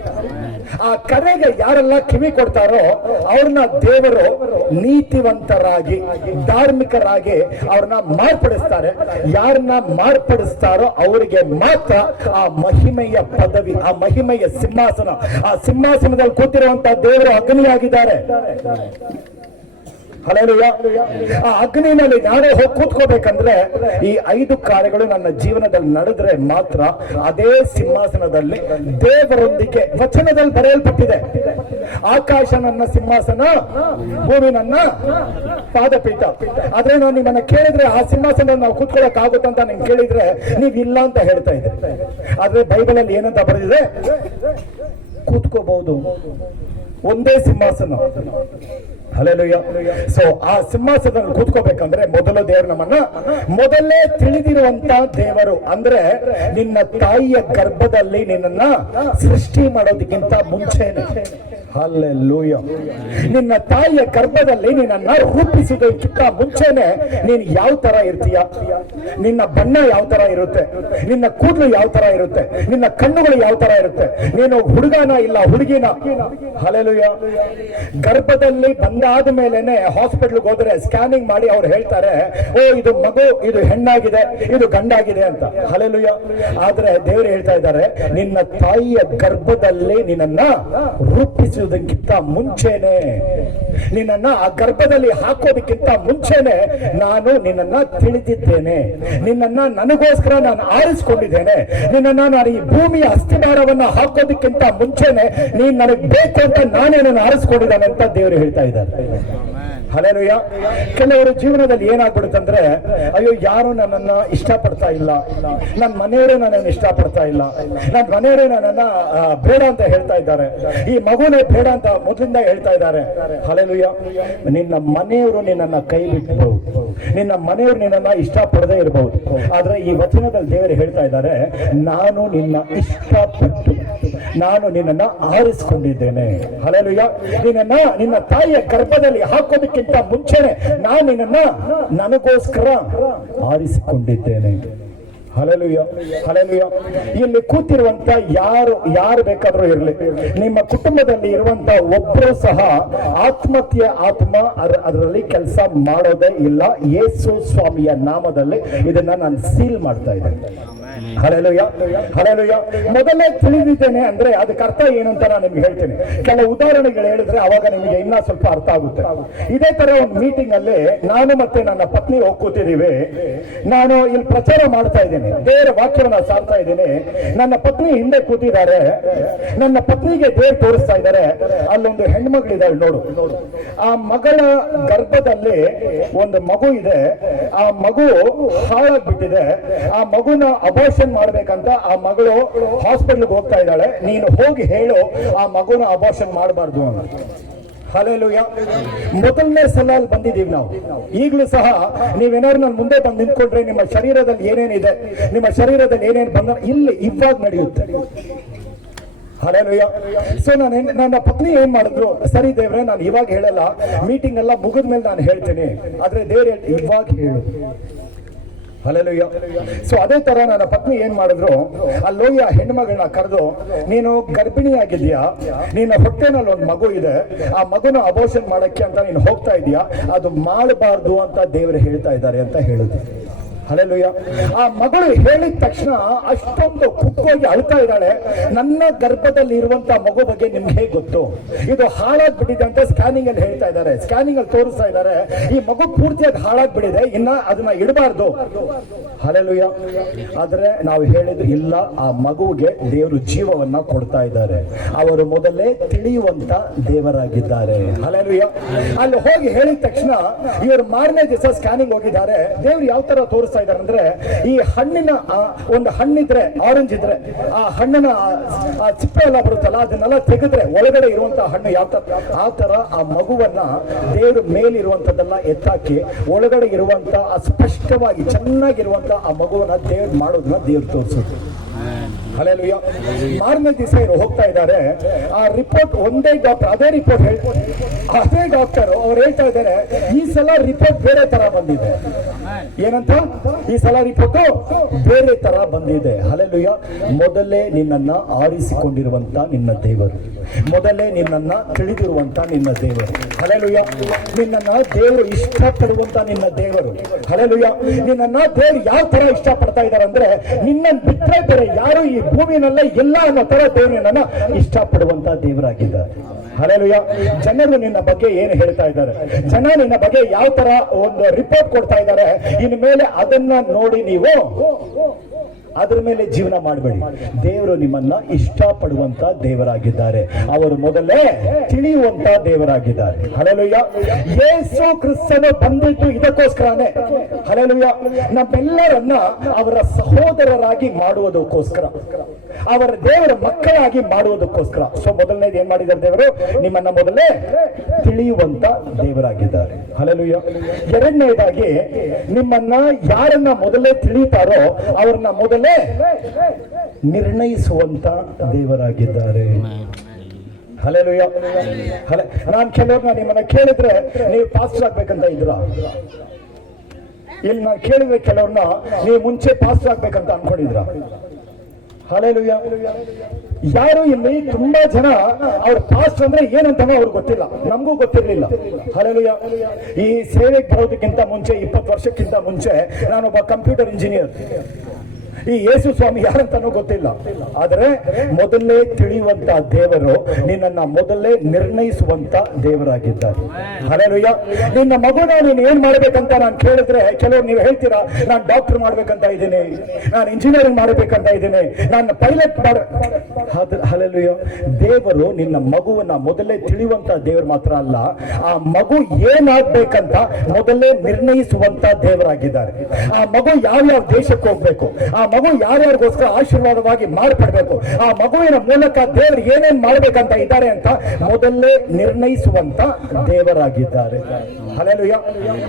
ಆ ಕರೆಗೆ ಯಾರೆಲ್ಲ ಕಿವಿ ಕೊಡ್ತಾರೋ ಅವ್ರನ್ನ ದೇವರು ನೀತಿವಂತರಾಗಿ ಧಾರ್ಮಿಕರಾಗಿ ಅವ್ರನ್ನ ಮಾರ್ಪಡಿಸ್ತಾರೆ. ಯಾರನ್ನ ಮಾರ್ಪಡಿಸ್ತಾರೋ ಅವರಿಗೆ ಮಾತ್ರ ಆ ಮಹಿಮೆಯ ಪದವಿ, ಆ ಮಹಿಮೆಯ ಸಿಂಹಾಸನ, ಆ ಸಿಂಹಾಸನದಲ್ಲಿ ಕೂತಿರುವಂತ ದೇವರು ಅಗ್ನಿಯಾಗಿದ್ದಾರೆ. ಹಲ್ಲೆಲೂಯಾ. ಆ ಅಗ್ನಿನಲ್ಲಿ ನಾನೇ ಹೋಗಿ ಕೂತ್ಕೋಬೇಕಂದ್ರೆ ಈ 5 ಕಾರ್ಯಗಳು ನನ್ನ ಜೀವನದಲ್ಲಿ ನಡೆದ್ರೆ ಮಾತ್ರ ಅದೇ ಸಿಂಹಾಸನದಲ್ಲಿ ದೇವರೊಂದಿಗೆ. ವಚನದಲ್ಲಿ ಬರೆಯಲ್ಪಟ್ಟಿದೆ, ಆಕಾಶ ನನ್ನ ಸಿಂಹಾಸನ, ಭೂಮಿ ನನ್ನ ಪಾದಪೀಠ. ಆದ್ರೆ ನಾನು ನಿಮ್ಮನ್ನ ಕೇಳಿದ್ರೆ ಆ ಸಿಂಹಾಸನ ನಾವು ಕೂತ್ಕೊಳ್ಳಕ್ ಆಗುತ್ತಂತ ನಿಮ್ಗೆ ಕೇಳಿದ್ರೆ ನೀವ್ ಇಲ್ಲ ಅಂತ ಹೇಳ್ತಾ ಇದ್ದೆ. ಆದ್ರೆ ಬೈಬಲ್ ಅಲ್ಲಿ ಏನಂತ ಬರೆದಿದೆ? ಕೂತ್ಕೋಬಹುದು, ಒಂದೇ ಸಿಂಹಾಸನ. ಹಲ್ಲೆಲೂಯಾ. ಸೊ ಆ ಸಿಂಹಾಸನದಲ್ಲಿ ಕೂತ್ಕೋಬೇಕಂದ್ರೆ ಮೊದಲು ದೇವರು ನಮ್ಮನ್ನ ಮೊದಲೇ ತಿಳಿದಿರುವಂತ ದೇವರು. ಅಂದ್ರೆ ನಿನ್ನ ತಾಯಿಯ ಗರ್ಭದಲ್ಲಿ ನಿನ್ನನ್ನ ಸೃಷ್ಟಿ ಮಾಡೋದಕ್ಕಿಂತ ಮುಂಚೆನೆ. ಹಲ್ಲೆಲೂಯಾ. ನಿನ್ನ ತಾಯಿಯ ಗರ್ಭದಲ್ಲಿ ನಿನ್ನನ್ನ ರೂಪಿಸುವುದಕ್ಕಿಂತ ಮುಂಚೆನೆ ನೀನು ಯಾವ ತರ ಇರ್ತೀಯ, ನಿನ್ನ ಬಣ್ಣ ಯಾವ ತರ ಇರುತ್ತೆ, ನಿನ್ನ ಕೂದಲು ಯಾವ ತರ ಇರುತ್ತೆ, ನಿನ್ನ ಕಣ್ಣುಗಳು ಯಾವ ತರ ಇರುತ್ತೆ, ನೀನು ಹುಡುಗನ ಇಲ್ಲ ಹುಡುಗಿನ. ಹಲ್ಲೆಲೂಯಾ. ಗರ್ಭದಲ್ಲಿ ಬಂದಾದ ಮೇಲೆನೆ ಹಾಸ್ಪಿಟಲ್ಗೆ ಹೋದ್ರೆ ಸ್ಕ್ಯಾನಿಂಗ್ ಮಾಡಿ ಅವ್ರು ಹೇಳ್ತಾರೆ, ಓ ಇದು ಮಗು, ಇದು ಹೆಣ್ಣಾಗಿದೆ, ಇದು ಗಂಡಾಗಿದೆ ಅಂತ. ಹಲ್ಲೆಲೂಯಾ. ಆದ್ರೆ ದೇವರು ಹೇಳ್ತಾ ಇದ್ದಾರೆ, ನಿನ್ನ ತಾಯಿಯ ಗರ್ಭದಲ್ಲಿ ನಿನ್ನನ್ನ ರೂಪಿಸಿ ರೂಪಿಸುವುದಕ್ಕಿಂತ ಮುಂಚೆನೆ, ನಿನ್ನನ್ನ ಆ ಗರ್ಭದಲ್ಲಿ ಹಾಕೋದಕ್ಕಿಂತ ಮುಂಚೆನೆ ನಾನು ನಿನ್ನನ್ನ ತಿಳಿದಿದ್ದೇನೆ. ನಿನ್ನನ್ನ ನನಗೋಸ್ಕರ ನಾನು ಆರಿಸಿಕೊಂಡಿದ್ದೇನೆ. ನಿನ್ನನ್ನ ನಾನು ಈ ಭೂಮಿಯ ಅಸ್ಥಿಭಾರವನ್ನ ಹಾಕೋದಕ್ಕಿಂತ ಮುಂಚೆನೆ ನೀನ್ ನನಗೆ ಬೇಕು ಅಂತ ನಾನೇ ನನ್ನ ಆರಿಸಿಕೊಂಡಿದ್ದಾನೆ ಅಂತ ದೇವರು ಹೇಳ್ತಾ ಇದ್ದಾರೆ. ಹಲ್ಲೆಲೂಯಾ. ಕೆಲವರು ಜೀವನದಲ್ಲಿ ಏನಾಗ್ಬಿಡುತ್ತಂದ್ರೆ, ಅಯ್ಯೋ ಯಾರು ನನ್ನನ್ನ ಇಷ್ಟಪಡ್ತಾ ಇಲ್ಲ, ನನ್ನ ಮನೆಯವರೇ ನನ್ನನ್ನು ಇಷ್ಟಪಡ್ತಾ ಇಲ್ಲ, ನನ್ನ ಮನೆಯವರೇ ನನ್ನನ್ನ ಬೇಡ ಅಂತ ಹೇಳ್ತಾ ಇದ್ದಾರೆ, ಈ ಮಗುನೇ ಬೇಡ ಅಂತ ಮೊದಲಿಂದ ಹೇಳ್ತಾ ಇದ್ದಾರೆ. ಹಲ್ಲೆಲೂಯಾ. ನಿನ್ನ ಮನೆಯವರು ನಿನ್ನನ್ನ ಕೈ ಬಿಟ್ಟಬಹುದು, ನಿನ್ನ ಮನೆಯವರು ನಿನ್ನನ್ನ ಇಷ್ಟಪಡದೇ ಇರಬಹುದು, ಆದ್ರೆ ಈ ವಚನದಲ್ಲಿ ದೇವರು ಹೇಳ್ತಾ ಇದ್ದಾರೆ, ನಾನು ನಿನ್ನ ಇಷ್ಟಪಟ್ಟು ನಾನು ನಿನ್ನನ್ನ ಆರಿಸಿಕೊಂಡಿದ್ದೇನೆ. ಹಲ್ಲೆಲೂಯಾ. ನಿನ್ನ ತಾಯಿಯ ಗರ್ಭದಲ್ಲಿ ಹಾಕೋದಕ್ಕಿಂತ ಮುಂಚೆನೆ ನಾನು ನಿನ್ನನ್ನ ನನಗೋಸ್ಕರ ಆರಿಸಿಕೊಂಡಿದ್ದೇನೆ. Hallelujah, hallelujah. ಇಲ್ಲಿ ಕೂತಿರುವಂತ ಯಾರು ಬೇಕಾದ್ರೂ ಇರಲಿ, ನಿಮ್ಮ ಕುಟುಂಬದಲ್ಲಿ ಇರುವಂತ ಒಬ್ಬರು ಸಹ ಆತ್ಮಹತ್ಯೆ ಆತ್ಮ ಅದರಲ್ಲಿ ಕೆಲಸ ಮಾಡೋದೇ ಇಲ್ಲ. ಯೇಸು ಸ್ವಾಮಿಯ ನಾಮದಲ್ಲಿ ಇದನ್ನ ನಾನು ಸೀಲ್ ಮಾಡ್ತಾ ಇದ್ದೇನೆ. Hallelujah, hallelujah. ಮೊದಲೇ ತಿಳಿದಿದ್ದೇನೆ ಅಂದ್ರೆ ಅದಕ್ಕೆ ಅರ್ಥ ಏನಂತ ನಾನು ನಿಮ್ಗೆ ಹೇಳ್ತೀನಿ. ಕೆಲವು ಉದಾಹರಣೆಗಳು ಹೇಳಿದ್ರೆ ಅವಾಗ ನಿಮಗೆ ಇನ್ನ ಸ್ವಲ್ಪ ಅರ್ಥ ಆಗುತ್ತೆ. ಇದೇ ತರ ಒಂದು ಮೀಟಿಂಗ್ ಅಲ್ಲಿ ನಾನು ಮತ್ತೆ ನನ್ನ ಪತ್ನಿ ಹೋಗಿ ಕೂತಿದ್ದೀವಿ. ನಾನು ಇಲ್ಲಿ ಪ್ರಚಾರ ಮಾಡ್ತಾ ಇದ್ದೀನಿ, ದೇವರ ವಾಕ್ಯವನ್ನ ಸಾರ್ತಾ ಇದ್ದೀನಿ. ನನ್ನ ಪತ್ನಿ ಹಿಂದೆ ಕೂತಿದ್ದಾರೆ. ನನ್ನ ಪತ್ನಿಗೆ ದೇವರು ತೋರಿಸ್ತಾ ಇದ್ದಾರೆ, ಅಲ್ಲೊಂದು ಹೆಣ್ಮಗಳಿದ್ದಾಳೆ ನೋಡು. ಆ ಮಗಳ ಗರ್ಭದಲ್ಲಿ ಒಂದು ಮಗು ಇದೆ. ಆ ಮಗು ಹಾಳಾಗ್ಬಿಟ್ಟಿದೆ. ಆ ಮಗುನ ಅಬೋಷನ್ ಮಾಡ್ಬೇಕಂತ ಆ ಮಗಳು ಹಾಸ್ಪಿಟಲ್ಗೆ ಹೋಗ್ತಾ ಇದ್ದಾಳೆ. ನೀನು ಹೋಗಿ ಹೇಳು ಆ ಮಗುನ ಅಬೋಷನ್ ಮಾಡಬಾರ್ದು ಅಂತ. ಹಲ್ಲೆಲೂಯಾ. ಮೊದಲನೇ ಸಲ ಅಲ್ಲಿ ಬಂದಿದ್ದೀವಿ ನಾವು. ಈಗಲೂ ಸಹ ನೀವೇನಾದ್ರು ನನ್ನ ಮುಂದೆ ಬಂದು ನಿಂತ್ಕೊಂಡ್ರೆ ನಿಮ್ಮ ಶರೀರದಲ್ಲಿ ಏನೇನಿದೆ, ನಿಮ್ಮ ಶರೀರದಲ್ಲಿ ಏನೇನು ಬಂದ ಇಲ್ಲಿ ಇವಾಗ ನಡೆಯುತ್ತೆ. ಹಲ್ಲೆಲೂಯಾ. ಸೊ ನನ್ನ ಪತ್ನಿ ಏನ್ ಮಾಡಿದ್ರು, ಸರಿ ದೇವ್ರೆ ನಾನು ಇವಾಗ ಹೇಳಲ್ಲ, ಮೀಟಿಂಗ್ ಎಲ್ಲ ಮುಗಿದ ಮೇಲೆ ನಾನು ಹೇಳ್ತೇನೆ, ಆದ್ರೆ ದೇವ್ರೆ ಇವಾಗ ಹೇಳು. ಹಲ್ಲೆಲೂಯಾ. ಸೊ ಅದೇ ತರ ನನ್ನ ಪತ್ನಿ ಏನ್ ಮಾಡಿದ್ರು, ಅಲ್ಲೋಗಿ ಆ ಹೆಣ್ಮಗಳನ್ನ ಕರೆದು, ನೀನು ಗರ್ಭಿಣಿಯಾಗಿದ್ಯಾ, ನಿನ್ನ ಹೊಟ್ಟೆನಲ್ಲಿ ಒಂದು ಮಗು ಇದೆ, ಆ ಮಗುನ ಅಬೋಷನ್ ಮಾಡಕ್ಕೆ ಅಂತ ನೀನು ಹೋಗ್ತಾ ಇದೀಯಾ, ಅದು ಮಾಡಬಾರ್ದು ಅಂತ ದೇವರು ಹೇಳ್ತಾ ಇದ್ದಾರೆ ಅಂತ ಹೇಳಿದ್ರು. ಹಲ್ಲೆಲೂಯಾ. ಆ ಮಗಳು ಹೇಳಿದ ತಕ್ಷಣ ಅಷ್ಟೊಂದು ಕುಕ್ಕೋಗಿ ಅಳ್ತಾ ಇದ್ದಾಳೆ. ನನ್ನ ಗರ್ಭದಲ್ಲಿ ಇರುವಂತ ಮಗು ಬಗ್ಗೆ ನಿಮ್ಗೆ ಹೇಗೆ ಗೊತ್ತು, ಇದು ಹಾಳಾಗ್ಬಿಟ್ಟಿದೆ ಅಂತ ಸ್ಕ್ಯಾನಿಂಗ್ ಅಲ್ಲಿ ಹೇಳ್ತಾ ಇದ್ದಾರೆ, ಸ್ಕ್ಯಾನಿಂಗ್ ಅಲ್ಲಿ ತೋರಿಸ್ತಾ ಇದ್ದಾರೆ, ಈ ಮಗು ಪೂರ್ತಿಯಾಗಿ ಹಾಳಾಗ್ಬಿಟ್ಟಿದೆ, ಇನ್ನ ಅದನ್ನ ಇಡಬಾರ್ದು. ಹಲ್ಲೆಲೂಯಾ. ಆದ್ರೆ ನಾವು ಹೇಳಿದ್ರು ಇಲ್ಲ, ಆ ಮಗುವಿಗೆ ದೇವರು ಜೀವವನ್ನ ಕೊಡ್ತಾ ಇದ್ದಾರೆ. ಅವರು ಮೊದಲೇ ತಿಳಿಯುವಂತ ದೇವರಾಗಿದ್ದಾರೆ. ಹಲ್ಲೆಲೂಯಾ. ಅಲ್ಲಿ ಹೋಗಿ ಹೇಳಿದ ತಕ್ಷಣ ಇವರು ಮಾರನೇ ದಿವಸ ಸ್ಕ್ಯಾನಿಂಗ್ ಹೋಗಿದ್ದಾರೆ. ದೇವ್ರು ಯಾವ ತರ ತೋರಿಸ್ತಾ ಇದ್ದಾರೆ ಅಂದ್ರೆ, ಈ ಹಣ್ಣಿನ ಒಂದು ಹಣ್ಣಿದ್ರೆ, ಆರೆಂಜ್ ಇದ್ರೆ, ಆ ಹಣ್ಣಿನ ಚಿಪ್ಪೆ ಎಲ್ಲ ಬರುತ್ತಲ್ಲ, ಅದನ್ನೆಲ್ಲ ತೆಗೆದ್ರೆ ಒಳಗಡೆ ಇರುವಂತಹ ಹಣ್ಣು ಯಾವ ತರ, ಆ ತರ ಆ ಮಗುವನ್ನ ದೇವರು ಮೇಲಿರುವಂತದ್ದೆಲ್ಲ ಎತ್ತಾಕಿ ಒಳಗಡೆ ಇರುವಂತ ಸ್ಪಷ್ಟವಾಗಿ ಚೆನ್ನಾಗಿರುವಂತ ಆ ಮಗುವನ್ನ ದೇವ್ರು ಮಾಡೋದನ್ನ ದೇವ್ರು ತೋರಿಸುತ್ತೆ. ಹಲ್ಲೆಲೂಯಾ. ಮಾರನೇ ದಿವಸ ಇವರು ಹೋಗ್ತಾ ಇದ್ದಾರೆ. ಆ ರಿಪೋರ್ಟ್ ಒಂದೇ ಡಾಕ್ಟರ್, ಅದೇ ಡಾಕ್ಟರ್ ಅವ್ರು ಹೇಳ್ತಾ ಇದ್ದಾರೆ, ಈ ಸಲ ರಿಪೋರ್ಟ್ ಬೇರೆ ತರ ಬಂದಿದೆ. ಏನಂತ? ಈ ಸಲ ರಿಪೋರ್ಟ್ ಬೇರೆ ತರ ಬಂದಿದೆ. ಹಲ್ಲೆಲೂಯಾ. ಮೊದಲೇ ನಿನ್ನನ್ನ ಆರಿಸಿಕೊಂಡಿರುವಂತ ನಿನ್ನ ದೇವರು, ಮೊದಲೇ ನಿನ್ನನ್ನ ತಿಳಿದಿರುವಂತ ನಿನ್ನ ದೇವರು. ಹಲ್ಲೆಲೂಯಾ. ನಿನ್ನನ್ನ ದೇವರು ಇಷ್ಟಪಡುವಂತ ನಿನ್ನ ದೇವರು. ಹಲ್ಲೆಲೂಯಾ. ನಿನ್ನನ್ನ ದೇವರು ಯಾವ ತರ ಇಷ್ಟಪಡ್ತಾ ಇದ್ದಾರೆ ಅಂದ್ರೆ, ನಿನ್ನ ಬಿಟ್ಟರೆ ಬೇರೆ ಯಾರು ಈ ಭೂಮಿನಲ್ಲೇ ಇಲ್ಲ ಅನ್ನೋ ತರ ದೇವರು ನಿನ್ನನ್ನ ಇಷ್ಟಪಡುವಂತ ದೇವರಾಗಿದ್ದಾರೆ. ಹಲ್ಲೆಲೂಯಾ. ಜನರು ನಿನ್ನ ಬಗ್ಗೆ ಏನು ಹೇಳ್ತಾ ಇದ್ದಾರೆ, ಜನ ನಿನ್ನ ಬಗ್ಗೆ ಯಾವ ತರ ಒಂದು ರಿಪೋರ್ಟ್ ಕೊಡ್ತಾ ಇದ್ದಾರೆ, ಇನ್ ಮೇಲೆ ಅದನ್ನ ನೋಡಿ ನೀವು ಅದ್ರ ಮೇಲೆ ಜೀವನ ಮಾಡಬೇಡಿ. ದೇವರು ನಿಮ್ಮನ್ನ ಇಷ್ಟಪಡುವಂತ ದೇವರಾಗಿದ್ದಾರೆ. ಅವರು ಮೊದಲೇ ತಿಳಿಯುವಂತ ದೇವರಾಗಿದ್ದಾರೆ. ಹಲ್ಲೆಲೂಯಾ. ಯೇಸು ಕ್ರಿಸ್ತನು ಬಂದಿದ್ದು ಇದಕ್ಕೋಸ್ಕರನೇ. ಹಲ್ಲೆಲೂಯಾ. ನಮ್ಮೆಲ್ಲರನ್ನ ಅವರ ಸಹೋದರರಾಗಿ ಮಾಡುವುದಕ್ಕೋಸ್ಕರ, ಅವರ ದೇವರ ಮಕ್ಕಳಾಗಿ ಮಾಡುವುದಕ್ಕೋಸ್ಕರ. ಸೊ ಮೊದಲನೇದು ಏನ್ ಮಾಡಿದ್ದಾರೆ ದೇವರು, ನಿಮ್ಮನ್ನ ಮೊದಲೇ ತಿಳಿಯುವಂತ ದೇವರಾಗಿದ್ದಾರೆ. ಹಲ್ಲೆಲೂಯಾ. ಎರಡನೇದಾಗಿ ನಿಮ್ಮನ್ನ ಯಾರನ್ನ ಮೊದಲೇ ತಿಳಿತಾರೋ ಅವ್ರನ್ನ ಮೊದಲೇ ನಿರ್ಣಯಿಸುವಂತ ದೇವರಾಗಿದ್ದಾರೆ. ಹಲ್ಲೆಲೂಯಾ. ನಾನು ಕೆಲವ್ರನ್ನ ನಿಮ್ಮನ್ನ ಕೇಳಿದ್ರೆ ನೀವು ಪಾಸ್ಟರ್ ಆಗ್ಬೇಕಂತ ಇದ್ರ, ಇಲ್ಲಿ ನಾನು ಕೇಳಿದ್ರೆ ಕೆಲವ್ರನ್ನ ನೀವು ಮುಂಚೆ ಪಾಸ್ಟರ್ ಆಗ್ಬೇಕಂತ ಅನ್ಕೊಂಡಿದ್ರ. ಹಲ್ಲೆಲೂಯಾ. ಯಾರು ಇಲ್ಲಿ ತುಂಬಾ ಜನ ಅವ್ರ ಪಾಸ್ಟ್ ಅಂದ್ರೆ ಏನಂತಾನೋ ಅವ್ರಿಗೆ ಗೊತ್ತಿಲ್ಲ, ನಮಗೂ ಗೊತ್ತಿರಲಿಲ್ಲ. ಹಲ್ಲೆಲೂಯಾ. ಈ ಸೇವೆಗೆ ಬರೋದಕ್ಕಿಂತ ಮುಂಚೆ 20 ವರ್ಷಕ್ಕಿಂತ ಮುಂಚೆ ನಾನೊಬ್ಬ ಕಂಪ್ಯೂಟರ್ ಇಂಜಿನಿಯರ್. ಈ ಯೇಸು ಸ್ವಾಮಿ ಯಾರಂತಾನೂ ಗೊತ್ತಿಲ್ಲ. ಆದರೆ ಮೊದಲೇ ತಿಳಿಯುವಂತ ದೇವರು ನಿನ್ನನ್ನ ಮೊದಲೇ ನಿರ್ಣಯಿಸುವಂತ ದೇವರಾಗಿದ್ದಾರೆ. ಹಲ್ಲೆಲೂಯಾ. ನಿನ್ನ ಮಗುನ ನೀನು ಏನ್ ಮಾಡ್ಬೇಕಂತ ನಾನು ಕೇಳಿದ್ರೆ ಕೆಲವರು ನೀವು ಹೇಳ್ತೀರಾ, ನಾನು ಡಾಕ್ಟರ್ ಮಾಡ್ಬೇಕಂತ ಇದ್ದೀನಿ, ನಾನು ಇಂಜಿನಿಯರಿಂಗ್ ಮಾಡ್ಬೇಕಂತ ಇದ್ದೀನಿ, ನಾನು ಪೈಲಟ್ ಹಲ್ಲೆಲೂಯಾ. ದೇವರು ನಿನ್ನ ಮಗುವನ್ನ ಮೊದಲೇ ತಿಳಿಯುವಂತ ದೇವರು ಮಾತ್ರ ಅಲ್ಲ, ಆ ಮಗು ಏನಾಗ್ಬೇಕಂತ ಮೊದಲೇ ನಿರ್ಣಯಿಸುವಂತ ದೇವರಾಗಿದ್ದಾರೆ. ಆ ಮಗು ಯಾವ್ಯಾವ ದೇಶಕ್ಕೆ ಹೋಗ್ಬೇಕು, ಆ ಮಗು ಯಾರ್ಯಾರಿಗೋಸ್ಕರ ಆಶೀರ್ವಾದವಾಗಿ ಮಾರ್ಪಡ್ಬೇಕು, ಆ ಮಗುವಿನ ಮೂಲಕ ದೇವರು ಏನೇನ್ ಮಾಡ್ಬೇಕಂತ ಇದ್ದಾರೆ ಅಂತ ಮೊದಲೇ ನಿರ್ಣಯಿಸುವಂತ ದೇವರಾಗಿದ್ದಾರೆ. ಹಲ್ಲೆಲೂಯಾ.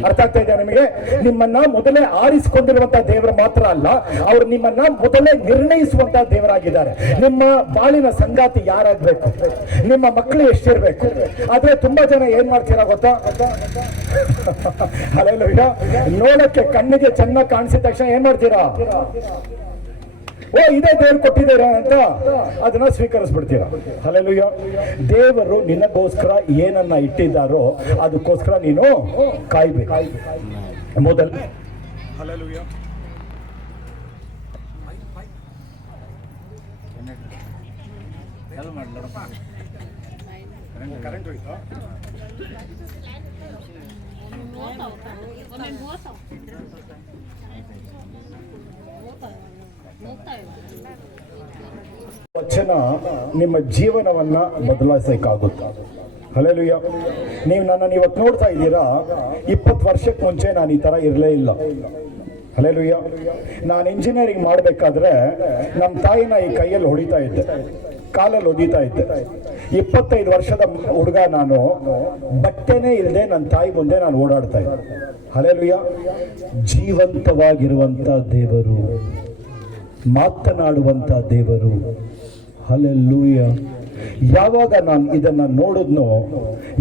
ಅರ್ಥ ಆಗ್ತಾ ಇದೆ ನಿಮಗೆ? ನಿಮ್ಮನ್ನ ಮೊದಲೇ ಆರಿಸಿಕೊಂಡಿರುವಂತ ದೇವರು ಮಾತ್ರ ಅಲ್ಲ, ಅವರು ನಿಮ್ಮನ್ನ ಮೊದಲೇ ನಿರ್ಣಯಿಸುವಂತ ದೇವರಾಗಿದ್ದಾರೆ. ನಿಮ್ಮ ಬಾಳಿನ ಸಂಗಾತಿ ಯಾರಾಗ್ಬೇಕು, ನಿಮ್ಮ ಮಕ್ಕಳು ಎಷ್ಟಿರ್ಬೇಕು. ಆದ್ರೆ ತುಂಬಾ ಜನ ಏನ್ ಮಾಡ್ತೀರಾ ಗೊತ್ತಾ? ಹಲ್ಲೆಲೂಯಾ. ನೋಡಕ್ಕೆ ಕಣ್ಣಿಗೆ ಚೆನ್ನಾಗಿ ಕಾಣಿಸಿದ ತಕ್ಷಣ ಏನ್ ಮಾಡ್ತೀರಾ? ಓ, ಇದೇ ದೇವರು ಕೊಟ್ಟಿದ್ದೀರಾ ಅಂತ ಅದನ್ನ ಸ್ವೀಕರಿಸ್ಬಿಡ್ತೀರಾ. ಹಲ್ಲೆಲೂಯಾ. ದೇವರು ನಿನಗೋಸ್ಕರ ಏನನ್ನ ಇಟ್ಟಿದ್ದಾರೋ ಅದಕ್ಕೋಸ್ಕರ ನೀನು ಕಾಯ್ಬೇಕು ಮೊದಲು. ಹಲ್ಲೆಲೂಯಾ. ಕರೆಂಟ್ ಹೋಯ್ತಾ? ವಚನ ನಿಮ್ಮ ಜೀವನವನ್ನ ಬದಲಾಯಿಸಬೇಕಾಗುತ್ತೆ. ಹಲ್ಲೆಲೂಯಾ. ನೀವು ನನ್ನನ್ನು ಇವತ್ತು ನೋಡ್ತಾ ಇದ್ದೀರಾ, 20 ವರ್ಷಕ್ಕೆ ಮುಂಚೆ ನಾನು ಈ ತರ ಇರಲೇ ಇಲ್ಲ. ಹಲ್ಲೆಲೂಯಾ. ನಾನು ಇಂಜಿನಿಯರಿಂಗ್ ಮಾಡಬೇಕಾದ್ರೆ ನಮ್ಮ ತಾಯಿನ ಈ ಕೈಯಲ್ಲಿ ಹೊಡಿತಾ ಇದ್ದೆ, ಕಾಲಲ್ಲಿ ಒದಿತಾ ಇದ್ದೆ. 25 ವರ್ಷದ ಹುಡುಗ ನಾನು, ಬಟ್ಟೆನೇ ಇಲ್ಲದೆ ನನ್ನ ತಾಯಿ ಮುಂದೆ ನಾನು ಓಡಾಡ್ತಾ ಇದ್ದೆ. ಹಲ್ಲೆಲೂಯಾ. ಜೀವಂತವಾಗಿರುವಂತ ದೇವರು, ಮಾತನಾಡುವಂತ ದೇವರು. ಹಲ್ಲೆಲೂಯಾ. ಯಾವಾಗ ನಾನು ಇದನ್ನ ನೋಡಿದ್ನೋ,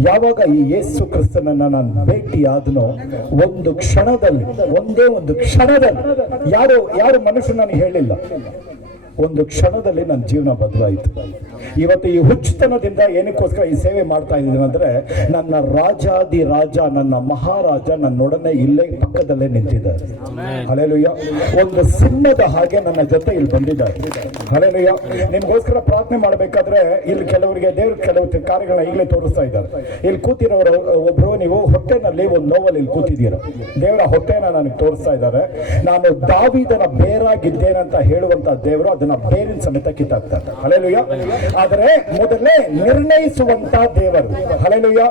ಯಾವಾಗ ಈ ಯೇಸು ಕ್ರಿಸ್ತನನ್ನ ನಾನು ಭೇಟಿ ಆದ್ನೋ, ಒಂದು ಕ್ಷಣದಲ್ಲಿ, ಒಂದೇ ಒಂದು ಕ್ಷಣದಲ್ಲಿ, ಯಾರು ಮನುಷ್ಯ ನನಗೆ ಹೇಳಿಲ್ಲ, ಒಂದು ಕ್ಷಣದಲ್ಲಿ ನನ್ನ ಜೀವನ ಬದಲಾಯಿತು. ಇವತ್ತು ಈ ಹುಚ್ಚುತನದಿಂದ ಏನಕ್ಕೋಸ್ಕರ ಈ ಸೇವೆ ಮಾಡ್ತಾ ಇದ್ದೀನಿ ಅಂದ್ರೆ, ನನ್ನ ರಾಜಾದಿ ರಾಜ, ನನ್ನ ಮಹಾರಾಜ ನನ್ನೊಡನೆ ಇಲ್ಲೇ ಪಕ್ಕದಲ್ಲೇ ನಿಂತಿದ್ದಾರೆ. ಹಲ್ಲೆಲೂಯಾ. ಒಂದು ಸಿಂಹದ ಹಾಗೆ ನನ್ನ ಜೊತೆ ಇಲ್ಲಿ ಬಂದಿದ್ದಾರೆ. ಹಲ್ಲೆಲೂಯಾ. ನಿಮ್ಗೋಸ್ಕರ ಪ್ರಾರ್ಥನೆ ಮಾಡಬೇಕಾದ್ರೆ ಇಲ್ಲಿ ಕೆಲವರಿಗೆ ದೇವ್ರ ಕೆಲವು ಕಾರ್ಯಗಳನ್ನ ಈಗಲೇ ತೋರಿಸ್ತಾ ಇದ್ದಾರೆ. ಇಲ್ಲಿ ಕೂತಿರೋರು ಒಬ್ರು, ನೀವು ಹೊಟ್ಟೆನಲ್ಲಿ ಒಂದು ನೋವಲ್ಲಿ ಇಲ್ಲಿ ಕೂತಿದ್ದೀರ, ದೇವರ ಹೊಟ್ಟೆನ ನನಗೆ ತೋರಿಸ್ತಾ ಇದ್ದಾರೆ. ನಾನು ದಾವೀದನ ಬೇರಾಗಿದ್ದೇನಂತ ಹೇಳುವಂತ ದೇವರು ಅದನ್ನ ಬೇರಿನ ಸಮೇತ ಕಿತ್ತಾಕ್ತಾರೆ. ಹಲ್ಲೆಲೂಯಾ. ಆದರೆ ಮೊದಲೇ ನಿರ್ಣಯಿಸುವಂತ ದೇವರು. ಹಲ್ಲೆಲೂಯಾ.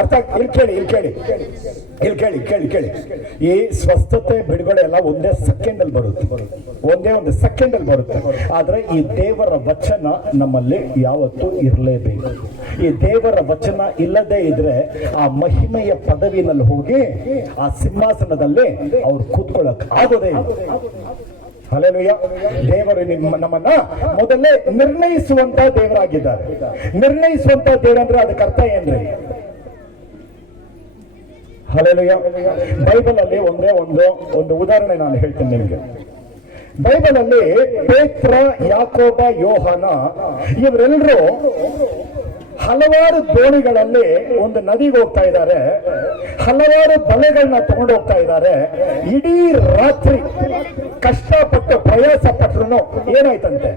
ಅರ್ಥ? ಇಲ್ಲಿ ಕೇಳಿ. ಈ ಸ್ವಸ್ಥತೆ ಬಿಡುಗಡೆ ಎಲ್ಲ ಒಂದೇ ಸೆಕೆಂಡ್ ಅಲ್ಲಿ ಬರುತ್ತೆ, ಒಂದೇ ಒಂದು ಸೆಕೆಂಡ್ ಅಲ್ಲಿ ಬರುತ್ತೆ. ಆದ್ರೆ ಈ ದೇವರ ವಚನ ನಮ್ಮಲ್ಲಿ ಯಾವತ್ತೂ ಇರಲೇಬೇಕು. ಈ ದೇವರ ವಚನ ಇಲ್ಲದೆ ಇದ್ರೆ ಆ ಮಹಿಮೆಯ ಪದವಿನಲ್ಲಿ ಹೋಗಿ ಆ ಸಿಂಹಾಸನದಲ್ಲಿ ಅವ್ರು ಕೂತ್ಕೊಳ್ಳಕ್ ಆಗೋದೇ ಇಲ್ಲ. ಹಲ್ಲೆಲೂಯಾ. ದೇವರು ನಮ್ಮನ್ನ ಮೊದಲೇ ನಿರ್ಣಯಿಸುವಂತ ದೇವರಾಗಿದ್ದಾರೆ. ನಿರ್ಣಯಿಸುವಂತ ದೇವರಂದ್ರೆ ಅದಕ್ಕೆ ಅರ್ಥ ಏನ್ರಿ? ಹಲ್ಲೆಲೂಯಾ. ಬೈಬಲ್ ಅಲ್ಲಿ ಒಂದೇ ಒಂದು ಉದಾಹರಣೆ ನಾನು ಹೇಳ್ತೀನಿ ನಿಮಗೆ. ಬೈಬಲ್ ಅಲ್ಲಿ ಪೇತ್ರ, ಯಾಕೋಬ, ಯೋಹಾನ ಇವರೆಲ್ಲರೂ ಹಲವಾರು ದೋಣಿಗಳಲ್ಲಿ ಒಂದು ನದಿಗೆ ಹೋಗ್ತಾ ಇದ್ದಾರೆ, ಹಲವಾರು ಬಲೆಗಳನ್ನ ತಗೊಂಡು ಹೋಗ್ತಾ ಇದ್ದಾರೆ. ಇಡೀ ರಾತ್ರಿ ಕಷ್ಟಪಟ್ಟು ಪ್ರಯಾಸ ಪಟ್ಟರು ಏನಾಯ್ತಂತೆ,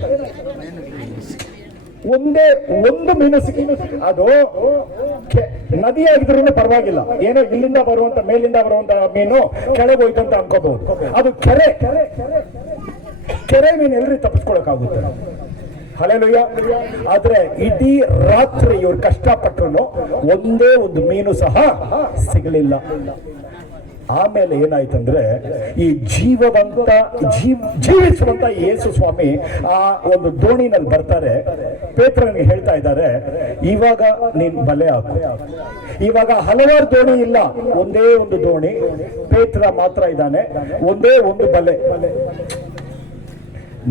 ಒಂದೇ ಒಂದು ಮೀನು ಸಿಕ್ಕಿ. ಅದು ನದಿ ಆಗಿದ್ರೂ ಪರವಾಗಿಲ್ಲ, ಏನೋ ಇಲ್ಲಿಂದ ಬರುವಂತ ಮೇಲಿಂದ ಬರುವಂತ ಮೀನು ಕೆಳಗೆ ಹೋಯ್ತು ಅಂತ ಅನ್ಕೋಬಹುದು. ಅದು ಕೆರೆ ಮೀನು ಎಲ್ರಿ ತಪ್ಪಿಸ್ಕೊಳಕಾಗುತ್ತೆ. ಹಲ್ಲೆಲೂಯಾ. ಆದ್ರೆ ಇಡೀ ರಾತ್ರಿ ಇವ್ರು ಕಷ್ಟಪಟ್ಟರು ಒಂದೇ ಒಂದು ಮೀನು ಸಹ ಸಿಗಲಿಲ್ಲ. ಆಮೇಲೆ ಏನಾಯ್ತಂದ್ರೆ, ಈ ಜೀವಿಸುವಂತ ಯೇಸು ಸ್ವಾಮಿ ಆ ಒಂದು ದೋಣಿನಲ್ಲಿ ಬರ್ತಾರೆ. ಪೇತ್ರನಿಗೆ ಹೇಳ್ತಾ ಇದ್ದಾರೆ, ಇವಾಗ ನೀನ್ ಬಲೆ ಹಾಕು. ಇವಾಗ ಹಲವಾರು ದೋಣಿ ಇಲ್ಲ, ಒಂದೇ ಒಂದು ದೋಣಿ, ಪೇತ್ರ ಮಾತ್ರ ಇದ್ದಾನೆ, ಒಂದೇ ಒಂದು ಬಲೆ.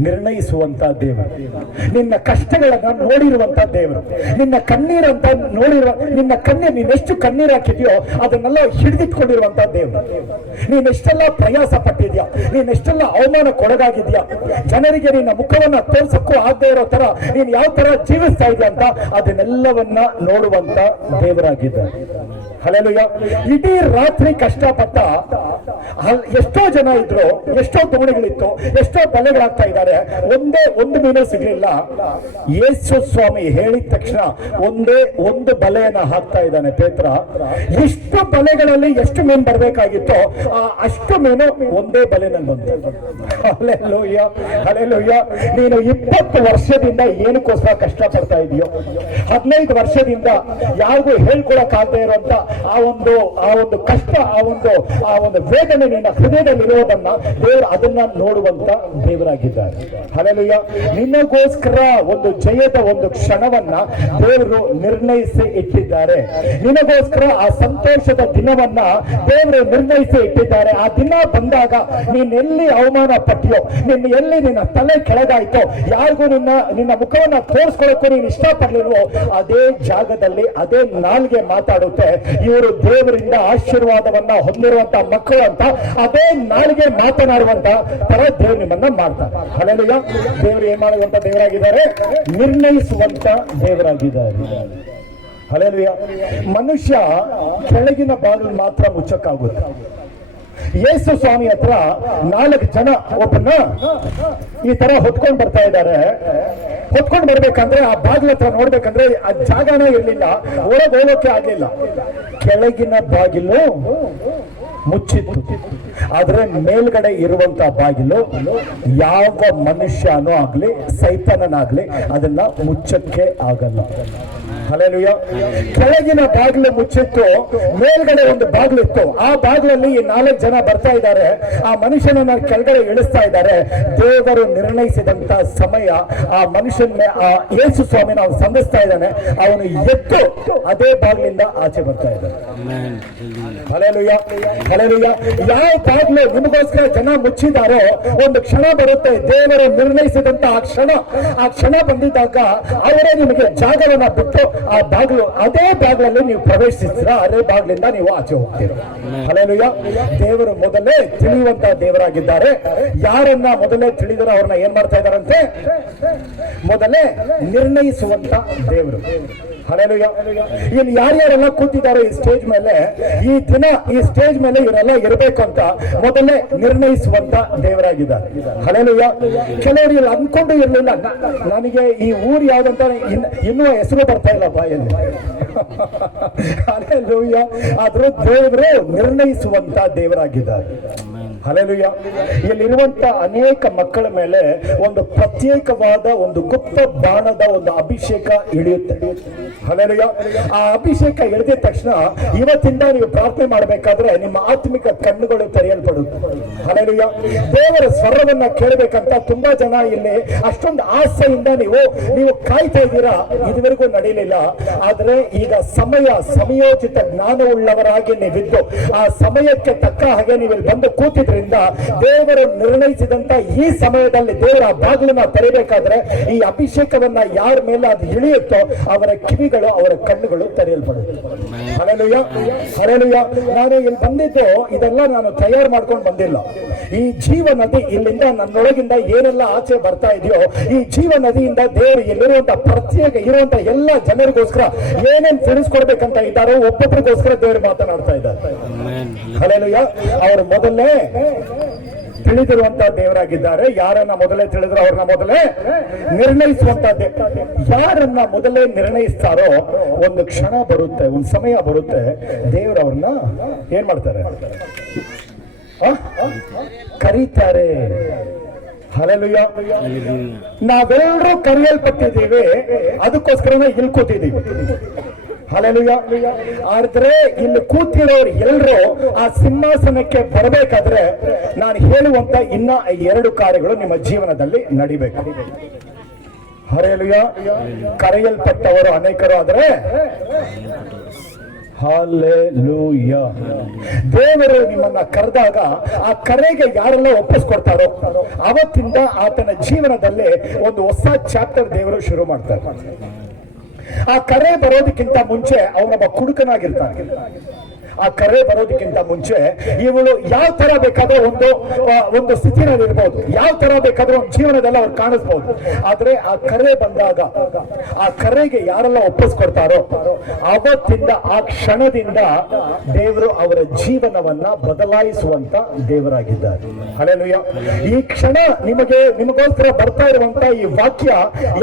ನಿರ್ಣಯಿಸುವಂತ ದೇವರು, ನಿನ್ನ ಕಷ್ಟಗಳನ್ನ ನೋಡಿರುವಂತ ದೇವರು, ನಿನ್ನ ಕಣ್ಣೀರಂತ ನೋಡಿರುವ, ನಿನ್ನ ಕಣ್ಣೀರು ನೀನೆಷ್ಟು ಕಣ್ಣೀರು ಹಾಕಿದ್ಯೋ ಅದನ್ನೆಲ್ಲ ಹಿಡಿದಿಟ್ಕೊಂಡಿರುವಂತ ದೇವರು. ನೀನೆಷ್ಟೆಲ್ಲ ಪ್ರಯಾಸ ಪಟ್ಟಿದ್ಯಾ, ನೀನೆಷ್ಟೆಲ್ಲ ಅವಮಾನಕ್ಕೊಳಗಾಗಿದ್ಯಾ, ಜನರಿಗೆ ನಿನ್ನ ಮುಖವನ್ನ ತೋರ್ಸಕ್ಕೂ ಆಗದೆ ಇರೋ ತರ ನೀನ್ ಯಾವ ತರ ಜೀವಿಸ್ತಾ ಇದೆಯಾ ಅಂತ ಅದನ್ನೆಲ್ಲವನ್ನ ನೋಡುವಂತ ದೇವರಾಗಿದ್ದಾರೆ. ಹಲ್ಲೆಲೂಯ. ಇಡೀ ರಾತ್ರಿ ಕಷ್ಟಪಟ್ಟ ಎಷ್ಟೋ ಜನ ಇದ್ರು, ಎಷ್ಟೋ ದೋಣಿಗಳಿತ್ತು, ಎಷ್ಟೋ ಬಲೆಗಳಾಗ್ತಾ ಇದ್ದಾರೆ, ಒಂದು ಮೀನು ಸಿಗ್ಲಿಲ್ಲ. ಯೇಸು ಸ್ವಾಮಿ ಹೇಳಿದ ತಕ್ಷಣ ಒಂದು ಬಲೆಯನ್ನ ಹಾಕ್ತಾ ಇದ್ದಾನೆ ಪೇತ್ರ. ಎಷ್ಟು ಬಲೆಗಳಲ್ಲಿ ಎಷ್ಟು ಮೀನು ಬರ್ಬೇಕಾಗಿತ್ತೋ ಅಷ್ಟು ಮೀನು ಒಂದೇ ಬಲೆನಲ್ಲಿ ಬಂತು. Hallelujah, hallelujah. ನೀನು 20 ವರ್ಷದಿಂದ ಏನಕ್ಕೋಸ್ಕರ ಕಷ್ಟ ಪಡ್ತಾ ಇದೆಯೋ, 15 ವರ್ಷದಿಂದ ಯಾರಿಗೂ ಹೇಳ್ಕೊಳಕ್ ಆಗದೆ ಇರುವಂತ ಆ ಒಂದು ಕಷ್ಟ, ಆ ಒಂದು ವೇದನೆ ನಿನ್ನ ಹೃದಯದಲ್ಲಿ ಇರೋದನ್ನ ದೇವರು ಅದನ್ನ ನೋಡುವಂತ ದೇವರಾಗಿದ್ದಾರೆ. ಹಲ್ಲೆಲೂಯ. ನಿನ್ನಗೋಸ್ಕರ ಒಂದು ಜಯದ ಒಂದು ಕ್ಷಣವನ್ನ ದೇವರು ನಿರ್ಣಯಿಸಿ ಇಟ್ಟಿದ್ದಾರೆ. ನಿನಗೋಸ್ಕರ ಆ ಸಂತೋಷದ ದಿನವನ್ನ ದೇವರು ನಿರ್ಣಯಿಸಿ ಇಟ್ಟಿದ್ದಾರೆ. ಆ ದಿನ ಬಂದಾಗ ನೀನೆಲ್ಲಿ ಅವಮಾನ ಪಟ್ಟಿಯೋ, ನಿನ್ನ ತಲೆ ಕೆಳಗಾಯ್ತೋ, ಯಾರಿಗೂ ನಿನ್ನ ಮುಖವನ್ನ ತೋರಿಸ್ಕೊಳ್ಳೋಕ್ಕೂ ನೀನು ಇಷ್ಟಪಡ್ಲಿಲ್ವೋ, ಅದೇ ಜಾಗದಲ್ಲಿ ಅದೇ ನಾಲ್ಗೆ ಮಾತಾಡುತ್ತೆ, ಇವರು ದೇವರಿಂದ ಆಶೀರ್ವಾದವನ್ನ ಹೊಂದಿರುವಂತ ಮಕ್ಕಳು ಅಂತ ಅದೇ ನಾಲ್ಗೆ ಮಾತನಾಡುವಂತ ತರ ದೇವರು ನಿಮ್ಮನ್ನ ಮಾಡ್ತಾರೆ. ಹಲ್ಲೆಲೂಯ. ದೇವರು ಏನ್ ಮಾಡುವಂತ ದೇವರಾಗಿದ್ದಾರೆ, ನಿರ್ಣಯಿಸುವಂತ ದೇವರಾಗಿದ್ದಾರೆ. ಹಲ್ಲೆಲೂಯ. ಮನುಷ್ಯ ಕೆಳಗಿನ ಬಾಗಿಲು ಮಾತ್ರ ಮುಚ್ಚಕ್ಕಾಗುತ್ತೆ. ಯೇಸು ಸ್ವಾಮಿ ಹತ್ರ 4 ಜನ ಒಬ್ಬನ್ನ ಈ ತರ ಹೊತ್ಕೊಂಡ್ ಬರ್ತಾ ಇದ್ದಾರೆ. ಹೊತ್ಕೊಂಡ್ ಬರ್ಬೇಕಂದ್ರೆ ಆ ಬಾಗಿಲ ಹತ್ರ ನೋಡ್ಬೇಕಂದ್ರೆ ಆ ಜಾಗನೇ ಇರ್ಲಿಲ್ಲ, ಒಳಗೆ ಹೋಗೋಕೆ ಆಗ್ಲಿಲ್ಲ. ಕೆಳಗಿನ ಬಾಗಿಲು ಮುಚ್ಚಿತ್ತು, ಆದ್ರೆ ಮೇಲ್ಗಡೆ ಇರುವಂತ ಬಾಗಿಲು ಯಾವ ಮನುಷ್ಯನೂ ಆಗ್ಲಿ ಸೈತಾನನಾಗ್ಲಿ ಅದನ್ನ ಮುಚ್ಚಕ್ಕೆ ಆಗಲ್ಲ. ಹಲ್ಲೆಲೂಯ. ಕೆಳಗಿನ ಬಾಗಿಲು ಮುಚ್ಚಿತ್ತು, ಮೇಲ್ಗಡೆ ಒಂದು ಬಾಗಿಲಿತ್ತು. ಆ ಬಾಗಿಲಲ್ಲಿ ಈ 4 ಜನ ಬರ್ತಾ ಇದ್ದಾರೆ. ಆ ಮನುಷ್ಯನನ್ನ ಕೆಳಗಡೆ ಇಳಿಸ್ತಾ ಇದ್ದಾರೆ. ದೇವರು ನಿರ್ಣಯಿಸಿದಂತ ಸಮಯ ಆ ಮನುಷ್ಯನ ಯೇಸು ಸ್ವಾಮಿನ ಅವನು ಸಂಧಿಸ್ತಾ ಇದ್ದಾನೆ. ಅವನು ಎದ್ದು ಅದೇ ಬಾಗಿಲಿಂದ ಆಚೆ ಬರ್ತಾ ಇದ್ದಾನೆ. Hallelujah, hallelujah. ಯಾವ ಬಾಗಿಲು ನಿಮಗೋಸ್ಕರ ಜನ ಮುಚ್ಚಿದಾರೋ ಒಂದು ಕ್ಷಣ ಬರುತ್ತೆ, ದೇವರು ನಿರ್ಣಯಿಸಿದಂತ ಆ ಕ್ಷಣ ಬಂದಿದ್ದಾಗ ಅವರೇ ನಿಮಗೆ ಜಾಗವನ್ನ ಬಿಟ್ಟು ಆ ಬಾಗಿಲು, ಅದೇ ಬಾಗಿಲಲ್ಲಿ ನೀವು ಪ್ರವೇಶಿಸಿದ್ರ ಅದೇ ಬಾಗಿಲಿಂದ ನೀವು ಆಚೆ ಹೋಗ್ತೀರ. ಹಲ್ಲೆಲೂಯ. ದೇವರು ಮೊದಲೇ ತಿಳಿಯುವಂತ ದೇವರಾಗಿದ್ದಾರೆ. ಯಾರನ್ನ ಮೊದಲೇ ತಿಳಿದರೆ ಅವ್ರನ್ನ ಏನ್ ಮಾಡ್ತಾ ಇದ್ದಾರಂತೆ, ಮೊದಲೇ ನಿರ್ಣಯಿಸುವಂತ ದೇವರು. ಹಲ್ಲೆಲೂಯ. ಇಲ್ಲಿ ಯಾರ್ಯಾರೆಲ್ಲ ಕೂತಿದ್ದಾರೆ ಈ ಸ್ಟೇಜ್ ಮೇಲೆ, ಈ ದಿನ ಈ ಸ್ಟೇಜ್ ಮೇಲೆ ಇವರೆಲ್ಲ ಇರಬೇಕು ಅಂತ ಮೊದಲೇ ನಿರ್ಣಯಿಸುವಂತ ದೇವರಾಗಿದ್ದಾರೆ. ಹಲ್ಲೆಲೂಯ. ಕೆಲವರು ಇಲ್ಲಿ ಅನ್ಕೊಂಡು ಇರಲಿಲ್ಲ, ನನಗೆ ಈ ಊರು ಯಾವ್ದಂತ ಇನ್ನೂ ಹೆಸರು ಬರ್ತಾ ಇಲ್ಲ ಬಾಯಲ್ಲಿ. ಹಲ್ಲೆಲೂಯ. ಆದ್ರೂ ದೇವರು ನಿರ್ಣಯಿಸುವಂತ ದೇವರಾಗಿದ್ದಾರೆ. ಹಲ್ಲೆಲೂಯ. ಇಲ್ಲಿರುವಂತ ಅನೇಕ ಮಕ್ಕಳ ಮೇಲೆ ಒಂದು ಪ್ರತ್ಯೇಕವಾದ ಒಂದು ಗುಪ್ತ ಬಾಣದ ಒಂದು ಅಭಿಷೇಕ ಇಳಿಯುತ್ತೆ. ಹಲ್ಲೆಲೂಯ. ಆ ಅಭಿಷೇಕ ಇಳಿದ ತಕ್ಷಣ ಇವತ್ತಿಂದ ನೀವು ಪ್ರಾರ್ಥನೆ ಮಾಡಬೇಕಾದ್ರೆ ನಿಮ್ಮ ಆತ್ಮಿಕ ಕಣ್ಣುಗಳು ತೆರೆಯಲ್ಪಡುತ್ತೆ. ಹಲ್ಲೆಲೂಯ. ದೇವರ ಸ್ವರವನ್ನ ಕೇಳಬೇಕಂತ ತುಂಬಾ ಜನ ಇಲ್ಲಿ ಅಷ್ಟೊಂದು ಆಸೆಯಿಂದ ನೀವು ಕಾಯ್ತಾ ಇದ್ದೀರಾ, ಇದುವರೆಗೂ ನಡೀಲಿಲ್ಲ. ಆದ್ರೆ ಈಗ ಸಮಯೋಚಿತ ಜ್ಞಾನವುಳ್ಳವರಾಗಿ ನೀವಿದ್ದು ಆ ಸಮಯಕ್ಕೆ ತಕ್ಕ ಹಾಗೆ ನೀವು ಇಲ್ಲಿ ಬಂದು ಕೂತಿದ್ರಿಂದ ದೇವರು ನಿರ್ಣಯಿಸಿದಂತ ಈ ಸಮಯದಲ್ಲಿ ದೇವರ ಬಾಗಿಲನ್ನ ತೆರೆಯಬೇಕಾದ್ರೆ ಈ ಅಭಿಷೇಕವನ್ನ ಯಾರ ಮೇಲೆ ಅದು ಇಳಿಯುತ್ತೋ ಅವರ ಕಿವಿಗಳು, ಅವರ ಕಣ್ಣುಗಳು ತೆರೆಯಲ್ಪಡುತ್ತೆ. Hallelujah, hallelujah. ನಾನು ಇಲ್ಲಿ ಬಂದಿದ್ದು ಇದೆಲ್ಲ ನಾನು ತಯಾರು ಮಾಡ್ಕೊಂಡು ಬಂದಿಲ್ಲ. ಈ ಜೀವ ನದಿ ಇಲ್ಲಿಂದ ನನ್ನೊಳಗಿಂದ ಏನೆಲ್ಲ ಆಚೆ ಬರ್ತಾ ಇದೆಯೋ ಈ ಜೀವ ನದಿಯಿಂದ ದೇವರು ಇಲ್ಲಿರುವಂತ ಪ್ರತ್ಯೇಕ ಇರುವಂತ ಎಲ್ಲ ಜನರಿಗೋಸ್ಕರ ಏನೇನ್ ತಿಳಿಸ್ಕೊಡ್ಬೇಕಂತ ಇದ್ದಾರೋ ಒಬ್ಬೊಬ್ಬರಿಗೋಸ್ಕರ ದೇವರು ಮಾತನಾಡ್ತಾ ಇದ್ದಾರೆ. ಹಲ್ಲೆಲೂಯ. ಅವರು ಮೊದಲೇ ತಿಳಿದಿರುವಂತಹ ದೇವರಾಗಿದ್ದಾರೆ. ಯಾರನ್ನ ಮೊದಲೇ ತಿಳಿದ್ರು ಅವ್ರನ್ನ ಮೊದಲೇ ನಿರ್ಣಯಿಸುವಂತ ಯಾರನ್ನ ಮೊದಲೇ ನಿರ್ಣಯಿಸ್ತಾರೋ ಒಂದು ಕ್ಷಣ ಬರುತ್ತೆ, ಒಂದು ಸಮಯ ಬರುತ್ತೆ, ದೇವರು ಅವ್ರನ್ನ ಏನ್ ಮಾಡ್ತಾರೆ, ಕರೀತಾರೆ. ಹಲ್ಲೆಲೂಯ. ನಾವೆಲ್ಲರೂ ಕರೆಯಲ್ಪಟ್ಟಿದ್ದೀವಿ, ಅದಕ್ಕೋಸ್ಕರನೇ ಇಲ್ಲಿ ಕೂತಿದ್ದೀವಿ. ಹಲ್ಲೆಲೂಯ. ಆದ್ರೆ ಇಲ್ಲಿ ಕೂತಿರೋರು ಎಲ್ಲರೂ ಆ ಸಿಂಹಾಸನಕ್ಕೆ ಬರಬೇಕಾದ್ರೆ ನಾನು ಹೇಳುವಂತ ಇನ್ನ 2 ಕಾರ್ಯಗಳು ನಿಮ್ಮ ಜೀವನದಲ್ಲಿ ನಡಿಬೇಕು. ಹಲ್ಲೆಲೂಯ. ಕರೆಯಲ್ಪಟ್ಟವರು ಅನೇಕರು ಆದ್ರೆ ಹಲ್ಲೆಲೂಯ. ದೇವರು ನಿಮ್ಮನ್ನ ಕರೆದಾಗ ಆ ಕರೆಗೆ ಯಾರೆಲ್ಲ ಒಪ್ಪಿಸ್ಕೊಡ್ತಾರೋ ಅವತ್ತಿಂದ ಆತನ ಜೀವನದಲ್ಲಿ ಒಂದು ಹೊಸ ಚಾಪ್ಟರ್ ದೇವರು ಶುರು ಮಾಡ್ತಾರೆ. ಆ ಕರೆ ಬರೋದಕ್ಕಿಂತ ಮುಂಚೆ ಅವನೊಬ್ಬ ಕುಡುಕನಾಗಿರ್ತಾನೆ. ಆ ಕರೆ ಬರೋದಕ್ಕಿಂತ ಮುಂಚೆ ಇವಳು ಯಾವ ತರ ಬೇಕಾದ್ರೆ ಒಂದು ಸ್ಥಿತಿನಲ್ಲಿ ಇರ್ಬೋದು, ಯಾವ ತರ ಬೇಕಾದ್ರೂ ಒಂದು ಜೀವನದಲ್ಲಿ ಅವ್ರು ಕಾಣಿಸ್ಬೋದು. ಆದ್ರೆ ಆ ಕರೆ ಬಂದಾಗ ಆ ಕರೆಗೆ ಯಾರೆಲ್ಲ ಒಪ್ಪಿಸ್ಕೊಡ್ತಾರೋ ಅವತ್ತಿಂದ ಆ ಕ್ಷಣದಿಂದ ದೇವರು ಅವರ ಜೀವನವನ್ನ ಬದಲಾಯಿಸುವಂತ ದೇವರಾಗಿದ್ದಾರೆ. ಹಲ್ಲೆಲೂಯಾ. ಈ ಕ್ಷಣ ನಿಮಗೋಸ್ಕರ ಬರ್ತಾ ಇರುವಂತ ಈ ವಾಕ್ಯ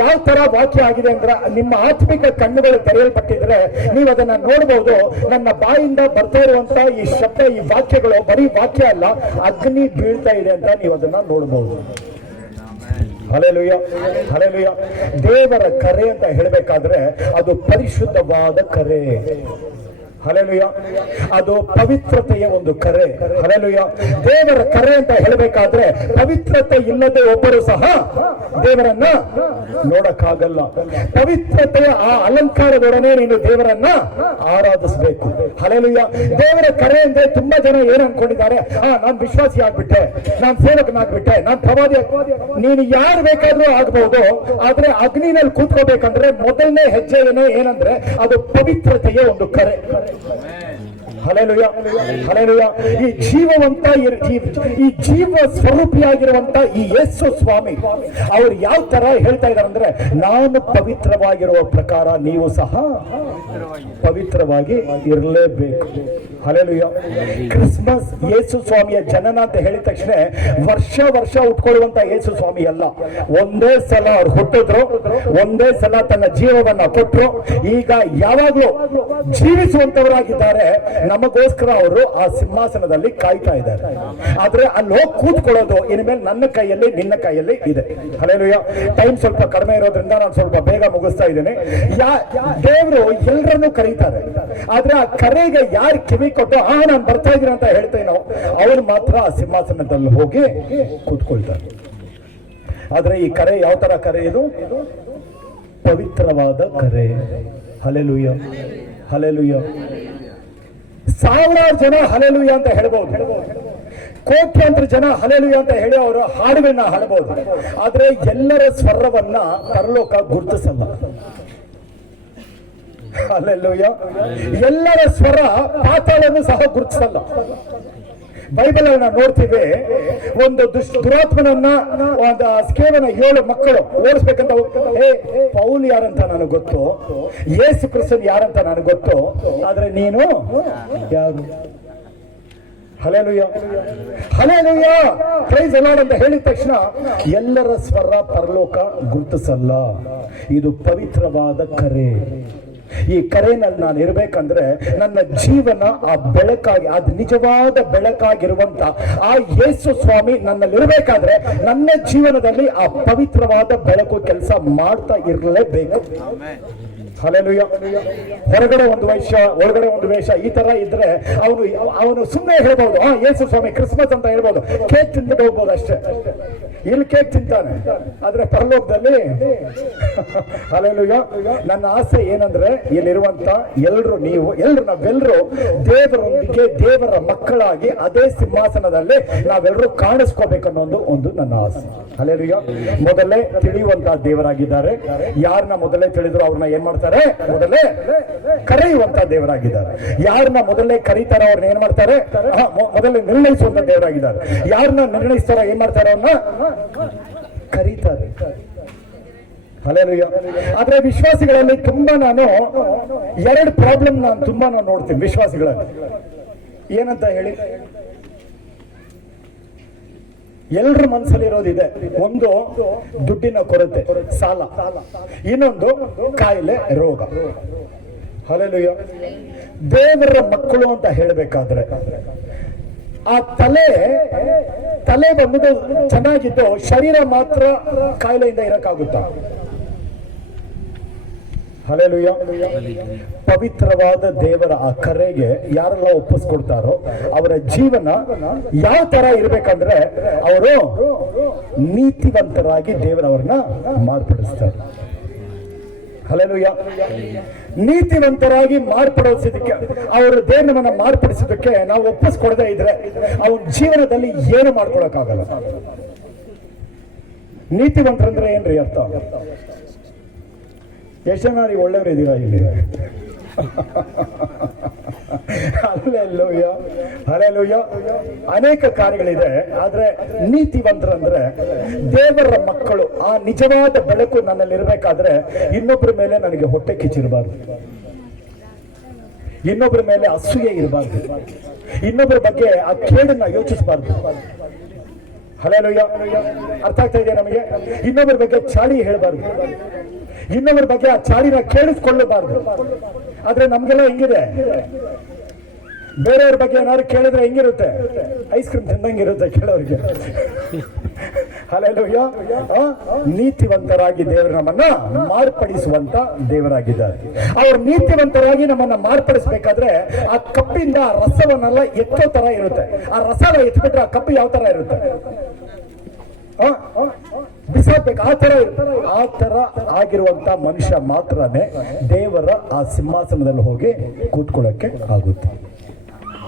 ಯಾವ ತರ ವಾಕ್ಯ ಆಗಿದೆ ಅಂದ್ರೆ, ನಿಮ್ಮ ಆತ್ಮಿಕ ಕಣ್ಣುಗಳು ತೆರೆಯಲ್ಪಟ್ಟಿದ್ರೆ ನೀವು ಅದನ್ನ ನೋಡಬಹುದು. ನನ್ನ ಬಾಯಿಂದ ಬರ್ತಾ ಇರುವಂತ ಈ ಶಬ್ದ, ಈ ವಾಕ್ಯಗಳು ಬರೀ ವಾಕ್ಯ ಅಲ್ಲ, ಅಗ್ನಿ ಬೀಳ್ತಾ ಇದೆ ಅಂತ ನೀವು ಅದನ್ನ ನೋಡಬಹುದು. Hallelujah, hallelujah. ದೇವರ ಕರೆ ಅಂತ ಹೇಳಬೇಕಾದ್ರೆ ಅದು ಪರಿಶುದ್ಧವಾದ ಕರೆ. ಹಲ್ಲೆಲೂಯಾ. ಅದು ಪವಿತ್ರತೆಯ ಒಂದು ಕರೆ. ಹಲ್ಲೆಲೂಯಾ. ದೇವರ ಕರೆ ಅಂತ ಹೇಳಬೇಕಾದ್ರೆ ಪವಿತ್ರತೆ ಇಲ್ಲದೆ ಒಬ್ಬರು ಸಹ ದೇವರನ್ನ ನೋಡಕ್ಕಾಗಲ್ಲ. ಪವಿತ್ರತೆಯ ಆ ಅಲಂಕಾರದೊಡನೆ ನೀನು ದೇವರನ್ನ ಆರಾಧಿಸಬೇಕು. ಹಲ್ಲೆಲೂಯಾ. ದೇವರ ಕರೆ ಅಂದ್ರೆ ತುಂಬಾ ಜನ ಏನ್ ಅನ್ಕೊಂಡಿದ್ದಾರೆ, ನಾನ್ ವಿಶ್ವಾಸಿ ಆಗ್ಬಿಟ್ಟೆ, ನಾನ್ ಸೇವಕನಾಗ್ಬಿಟ್ಟೆ, ನಾನ್ ಪ್ರವಾದಿ. ನೀನು ಯಾರು ಬೇಕಾದ್ರೂ ಆಗ್ಬಹುದು, ಆದ್ರೆ ಅಗ್ನಿನಲ್ಲಿ ಕೂತ್ಕೋಬೇಕಂದ್ರೆ ಮೊದಲನೇ ಹೆಜ್ಜೆ ಏನಂದ್ರೆ ಅದು ಪವಿತ್ರತೆಯ ಒಂದು ಕರೆ. Hallelujah, hallelujah. ಈ ಜೀವವಂತ ಈ ಜೀವ ಸ್ವರೂಪಿಯಾಗಿರುವಂತ ಈ ಯೇಸು ಸ್ವಾಮಿ ಅವ್ರು ಯಾವ ತರ ಹೇಳ್ತಾ ಇದ್ದಾರೆ ಅಂದ್ರೆ, ನಾನು ಪವಿತ್ರವಾಗಿರುವ ಪ್ರಕಾರ ನೀವು ಸಹ ಪವಿತ್ರವಾಗಿ ಇರಲೇಬೇಕು. ಹಲ್ಲೆಲೂಯಾ. ಕ್ರಿಸ್ಮಸ್ ಯೇಸು ಸ್ವಾಮಿಯ ಜನನ ಅಂತ ಹೇಳಿದ ತಕ್ಷಣ ವರ್ಷ ಉಟ್ಕೊಳ್ಳುವಂತ ಯೇಸು ಸ್ವಾಮಿ ಅಲ್ಲ. ಒಂದೇ ಸಲ ಅವ್ರು ಹುಟ್ಟಿದ್ರು, ಒಂದೇ ಸಲ ತನ್ನ ಜೀವವನ್ನ ಕೊಟ್ಟರು. ಈಗ ಯಾವಾಗ್ಲೂ ಜೀವಿಸುವಂತವರಾಗಿದ್ದಾರೆ. ನಮಗೋಸ್ಕರ ಅವರು ಆ ಸಿಂಹಾಸನದಲ್ಲಿ ಕಾಯ್ತಾ ಇದ್ದಾರೆ. ಆದ್ರೆ ಅಲ್ಲಿ ಹೋಗಿ ಕೂತ್ಕೊಳ್ಳೋದು ಇನ್ಮೇಲೆ ನನ್ನ ಕೈಯಲ್ಲಿ, ನಿನ್ನ ಕೈಯಲ್ಲಿ ಇದೆ. ಹಲ್ಲೆಲೂಯಾ. ಟೈಮ್ ಸ್ವಲ್ಪ ಕಡಿಮೆ ಇರೋದ್ರಿಂದ ನಾನು ಸ್ವಲ್ಪ ಬೇಗ ಮುಗಿಸ್ತಾ ಇದ್ದೇನೆ. ದೇವರು ಎಲ್ಲರನ್ನೂ ಕರೀತಾರೆ, ಆದ್ರೆ ಆ ಕರೆಗೆ ಯಾರು ಕಿವಿ ಕೊಟ್ಟು ನಾನು ಬರ್ತಾ ಇದ್ದೀನಿ ಅಂತ ಹೇಳ್ತೇನೋ ಅವ್ರು ಮಾತ್ರ ಆ ಸಿಂಹಾಸನದಲ್ಲಿ ಹೋಗಿ ಕೂತ್ಕೊಳ್ತಾರೆ. ಆದ್ರೆ ಈ ಕರೆ ಯಾವ ತರ ಕರೆ? ಇದು ಪವಿತ್ರವಾದ ಕರೆ. Hallelujah, hallelujah. ಸಾವಿರಾರು ಜನ ಹಲ್ಲೆಲೂಯಾ ಅಂತ ಹೇಳ್ಬಹುದು, ಕೋಟ್ಯಾಂತರ ಜನ ಹಲ್ಲೆಲೂಯಾ ಅಂತ ಹೇಳಿ ಅವರು ಹಾಡುಗಳನ್ನ ಹಾಡಬಹುದು. ಆದ್ರೆ ಎಲ್ಲರ ಸ್ವರವನ್ನ ಪರಲೋಕ ಗುರುತಿಸಲ್ಲ. ಹಲ್ಲೆಲೂಯಾ. ಎಲ್ಲರ ಸ್ವರ ಪಾತಾಳವನ್ನು ಸಹ ಗುರುತಿಸಲ್ಲ. ಬೈಬಲ್ ನಾವು ನೋಡ್ತೀವಿ, ಒಂದು ದುರಾತ್ಮನನ್ನ ಕೇವಲ 7 ಮಕ್ಕಳು ಓಡಿಸ್ಬೇಕಂತ, ಪೌಲ್ ಯಾರಂತ ನನಗೆ ಗೊತ್ತು, ಯೇಸು ಕ್ರಿಸ್ತನ್ ಯಾರಂತ ನನಗೆ ಗೊತ್ತು, ಆದ್ರೆ ನೀನು ಯಾರು? Hallelujah, hallelujah, praise the Lord ಅಂತ ಹೇಳಿದ ತಕ್ಷಣ ಎಲ್ಲರ ಸ್ವರ ಪರಲೋಕ ಗುರುತಿಸಲ್ಲ. ಇದು ಪವಿತ್ರವಾದ ಕರೆ. ಈ ಕರೆನಲ್ಲಿ ನಾನು ಇರಬೇಕಂದ್ರೆ ನನ್ನ ಜೀವನ ಆ ಬೆಳಕಾಗಿ, ಅದು ನಿಜವಾದ ಬೆಳಕಾಗಿರುವಂತ ಆ ಯೇಸು ಸ್ವಾಮಿ ನನ್ನಲ್ಲಿ ಇರಬೇಕಾದ್ರೆ ನನ್ನ ಜೀವನದಲ್ಲಿ ಆ ಪವಿತ್ರವಾದ ಬೆಳಕು ಕೆಲಸ ಮಾಡ್ತಾ ಇರಲೇಬೇಕು. ಹಲ್ಲೆಲೂಯಾ. ಹೊರಗಡೆ ಒಂದು ವೇಷ, ಒಳಗಡೆ ಒಂದು ವೇಷ, ಈ ತರ ಇದ್ರೆ ಅವನು ಸುಮ್ಮನೆ ಹೇಳ್ಬಹುದು, ಯೇಸು ಸ್ವಾಮಿ ಕ್ರಿಸ್ಮಸ್ ಅಂತ ಹೇಳ್ಬೋದು, ಕೇಕ್ ತಿಂದ್ಬಿಟ್ಟು ಹೋಗ್ಬೋದು ಅಷ್ಟೇ. ಇಲ್ಲಿ ಕೇಕ್ ತಿಂತಾನೆ, ಆದ್ರೆ ಪರಲೋಕದಲ್ಲಿ ಹಲ್ಲೆಲೂಯಾ. ನನ್ನ ಆಸೆ ಏನಂದ್ರೆ ಇಲ್ಲಿರುವಂತ ನಾವೆಲ್ಲರೂ ದೇವರೊಂದಿಗೆ ದೇವರ ಮಕ್ಕಳಾಗಿ ಅದೇ ಸಿಂಹಾಸನದಲ್ಲಿ ನಾವೆಲ್ಲರೂ ಕಾಣಿಸ್ಕೋಬೇಕನ್ನೋ ಒಂದು ನನ್ನ ಆಸೆ. ಹಲ್ಲೆಲೂಯಾ. ಮೊದಲೇ ತಿಳಿಯುವಂತಹ ದೇವರಾಗಿದ್ದಾರೆ. ಯಾರನ್ನ ಮೊದಲೇ ತಿಳಿದ್ರು ಅವ್ರನ್ನ ಏನ್ ಮಾಡ್ತಾರೆ? ಮೊದಲೇ ಕರೆಯುವಂತ ದೇವರಾಗಿದ್ದಾರೆ. ಯಾರನ್ನ ಮೊದಲೇ ಕರೀತಾರ ಅವ್ರನ್ನ ಏನ್ ಮಾಡ್ತಾರೆ? ಮೊದಲೇ ನಿರ್ಣಯಿಸುವಂತ ದೇವರಾಗಿದ್ದಾರೆ. ಯಾರನ್ನ ನಿರ್ಣಯಿಸ್ತಾರ ಏನ್ ಮಾಡ್ತಾರೆ? ಅವ್ರನ್ನ ಕರೀತಾರೆ. ಹಲ್ಲೆಲೂಯಾ. ಆದ್ರೆ ವಿಶ್ವಾಸಿಗಳಲ್ಲಿ ತುಂಬಾ ನಾನು 2 ಪ್ರಾಬ್ಲಮ್ ನಾನು ನೋಡ್ತೀನಿ ವಿಶ್ವಾಸಿಗಳಲ್ಲಿ. ಏನಂತ ಹೇಳಿ, ಎಲ್ರ ಮನಸ್ಸಲ್ಲಿ ಇರೋದಿದೆ. ಒಂದು ದುಡ್ಡಿನ ಕೊರತೆ, ಸಾಲ. ಇನ್ನೊಂದು ಕಾಯಿಲೆ, ರೋಗ. ಹಲ್ಲೆಲೂಯಾ. ದೇವರ ಮಕ್ಕಳು ಅಂತ ಹೇಳಬೇಕಾದ್ರೆ ಆ ತಲೆ ಬಂದು ಚೆನ್ನಾಗಿದ್ದು ಶರೀರ ಮಾತ್ರ ಕಾಯಿಲೆಯಿಂದ ಇರಕ್ಕಾಗುತ್ತಾ? ಹಲ್ಲೆಲೂಯಾ. ಪವಿತ್ರವಾದ ದೇವರ ಆ ಕರೆಗೆ ಯಾರೆಲ್ಲ ಒಪ್ಪಿಸ್ಕೊಡ್ತಾರೋ ಅವರ ಜೀವನ ಯಾವ ತರ ಇರ್ಬೇಕಂದ್ರೆ ಅವರು ನೀತಿವಂತರಾಗಿ ದೇವರವ್ರನ್ನ ಮಾರ್ಪಡಿಸ್ತಾರೆ. ಹಲ್ಲೆಲೂಯಾ. ನೀತಿವಂತರಾಗಿ ಮಾರ್ಪಡಿಸೋದಕ್ಕೆ, ಅವರು ದೇವರನ್ನ ಮಾರ್ಪಡಿಸೋದಕ್ಕೆ ನಾವು ಒಪ್ಪಿಸ್ಕೊಡದೇ ಇದ್ರೆ ಅವನ ಜೀವನದಲ್ಲಿ ಏನು ಮಾಡ್ಕೊಳಕ್ಕಾಗಲ್ಲ. ನೀತಿವಂತರಂದ್ರೆ ಏನ್ರಿ ಅರ್ಥ? ಎಷ್ಟು ಜನ ನೀವು ಒಳ್ಳೆಯವರು ಇದ್ದೀರಾ ಇಲ್ಲಿ? Hallelujah, hallelujah. ಅನೇಕ ಕಾರ್ಯಗಳಿದೆ. ಆದ್ರೆ ನೀತಿವಂತರಂದ್ರೆ ದೇವರ ಮಕ್ಕಳು. ಆ ನಿಜವಾದ ಬೆಳಕು ನನ್ನಲ್ಲಿ ಇರಬೇಕಾದ್ರೆ ಇನ್ನೊಬ್ಬರ ಮೇಲೆ ನನಗೆ ಹೊಟ್ಟೆ ಕಿಚ್ಚಿರಬಾರ್ದು, ಇನ್ನೊಬ್ಬರ ಮೇಲೆ ಅಸೂಯೆ ಇರಬಾರ್ದು, ಇನ್ನೊಬ್ಬರ ಬಗ್ಗೆ ಆ ಕೇಡನ್ನ ಯೋಚಿಸಬಾರ್ದು. ಹಲ್ಲೆಲೂಯ. ಅರ್ಥ ಆಗ್ತಾ ಇದೆಯಾ ನಮಗೆ? ಇನ್ನೊಬ್ಬರ ಬಗ್ಗೆ ಚಾಡಿ ಹೇಳಬಾರ್ದು, ಇನ್ನೊಬ್ಬರ ಬಗ್ಗೆ ಆ ಚಾಡಿನ ಕೇಳಿಸ್ಕೊಳ್ಳಬಾರ್ದು. ಆದ್ರೆ ನಮ್ಗೆಲ್ಲ ಹೆಂಗಿದೆ, ಬೇರೆಯವ್ರ ಬಗ್ಗೆ ಏನಾದ್ರು ಕೇಳಿದ್ರೆ ಹೆಂಗಿರುತ್ತೆ? ಐಸ್ ಕ್ರೀಮ್ ತಿಂದಂಗಿರುತ್ತೆ ಕೇಳೋರಿಗೆ. ಹಲ್ಲೆಲೂಯ. ನೀತಿವಂತರಾಗಿ ದೇವರು ನಮ್ಮನ್ನ ಮಾರ್ಪಡಿಸುವಂತ ದೇವರಾಗಿದ್ದಾರೆ. ಅವರು ನೀತಿವಂತರಾಗಿ ನಮ್ಮನ್ನ ಮಾರ್ಪಡಿಸಬೇಕಾದ್ರೆ ಆ ಕಪ್ಪಿಂದ ಆ ರಸವನ್ನೆಲ್ಲ ಎತ್ತೋ ತರ ಇರುತ್ತೆ. ಆ ರಸನ ಎತ್ಬಿಟ್ರೆ ಆ ಕಪ್ಪು ಯಾವ ತರ ಇರುತ್ತೆ? ಬಿಸಾಕ್ಬೇಕು. ಆ ತರ ಆಗಿರುವಂತ ಮನುಷ್ಯ ಮಾತ್ರನೇ ದೇವರ ಆ ಸಿಂಹಾಸನದಲ್ಲಿ ಹೋಗಿ ಕೂತ್ಕೊಳ್ಳಕ್ಕೆ ಆಗುತ್ತೆ.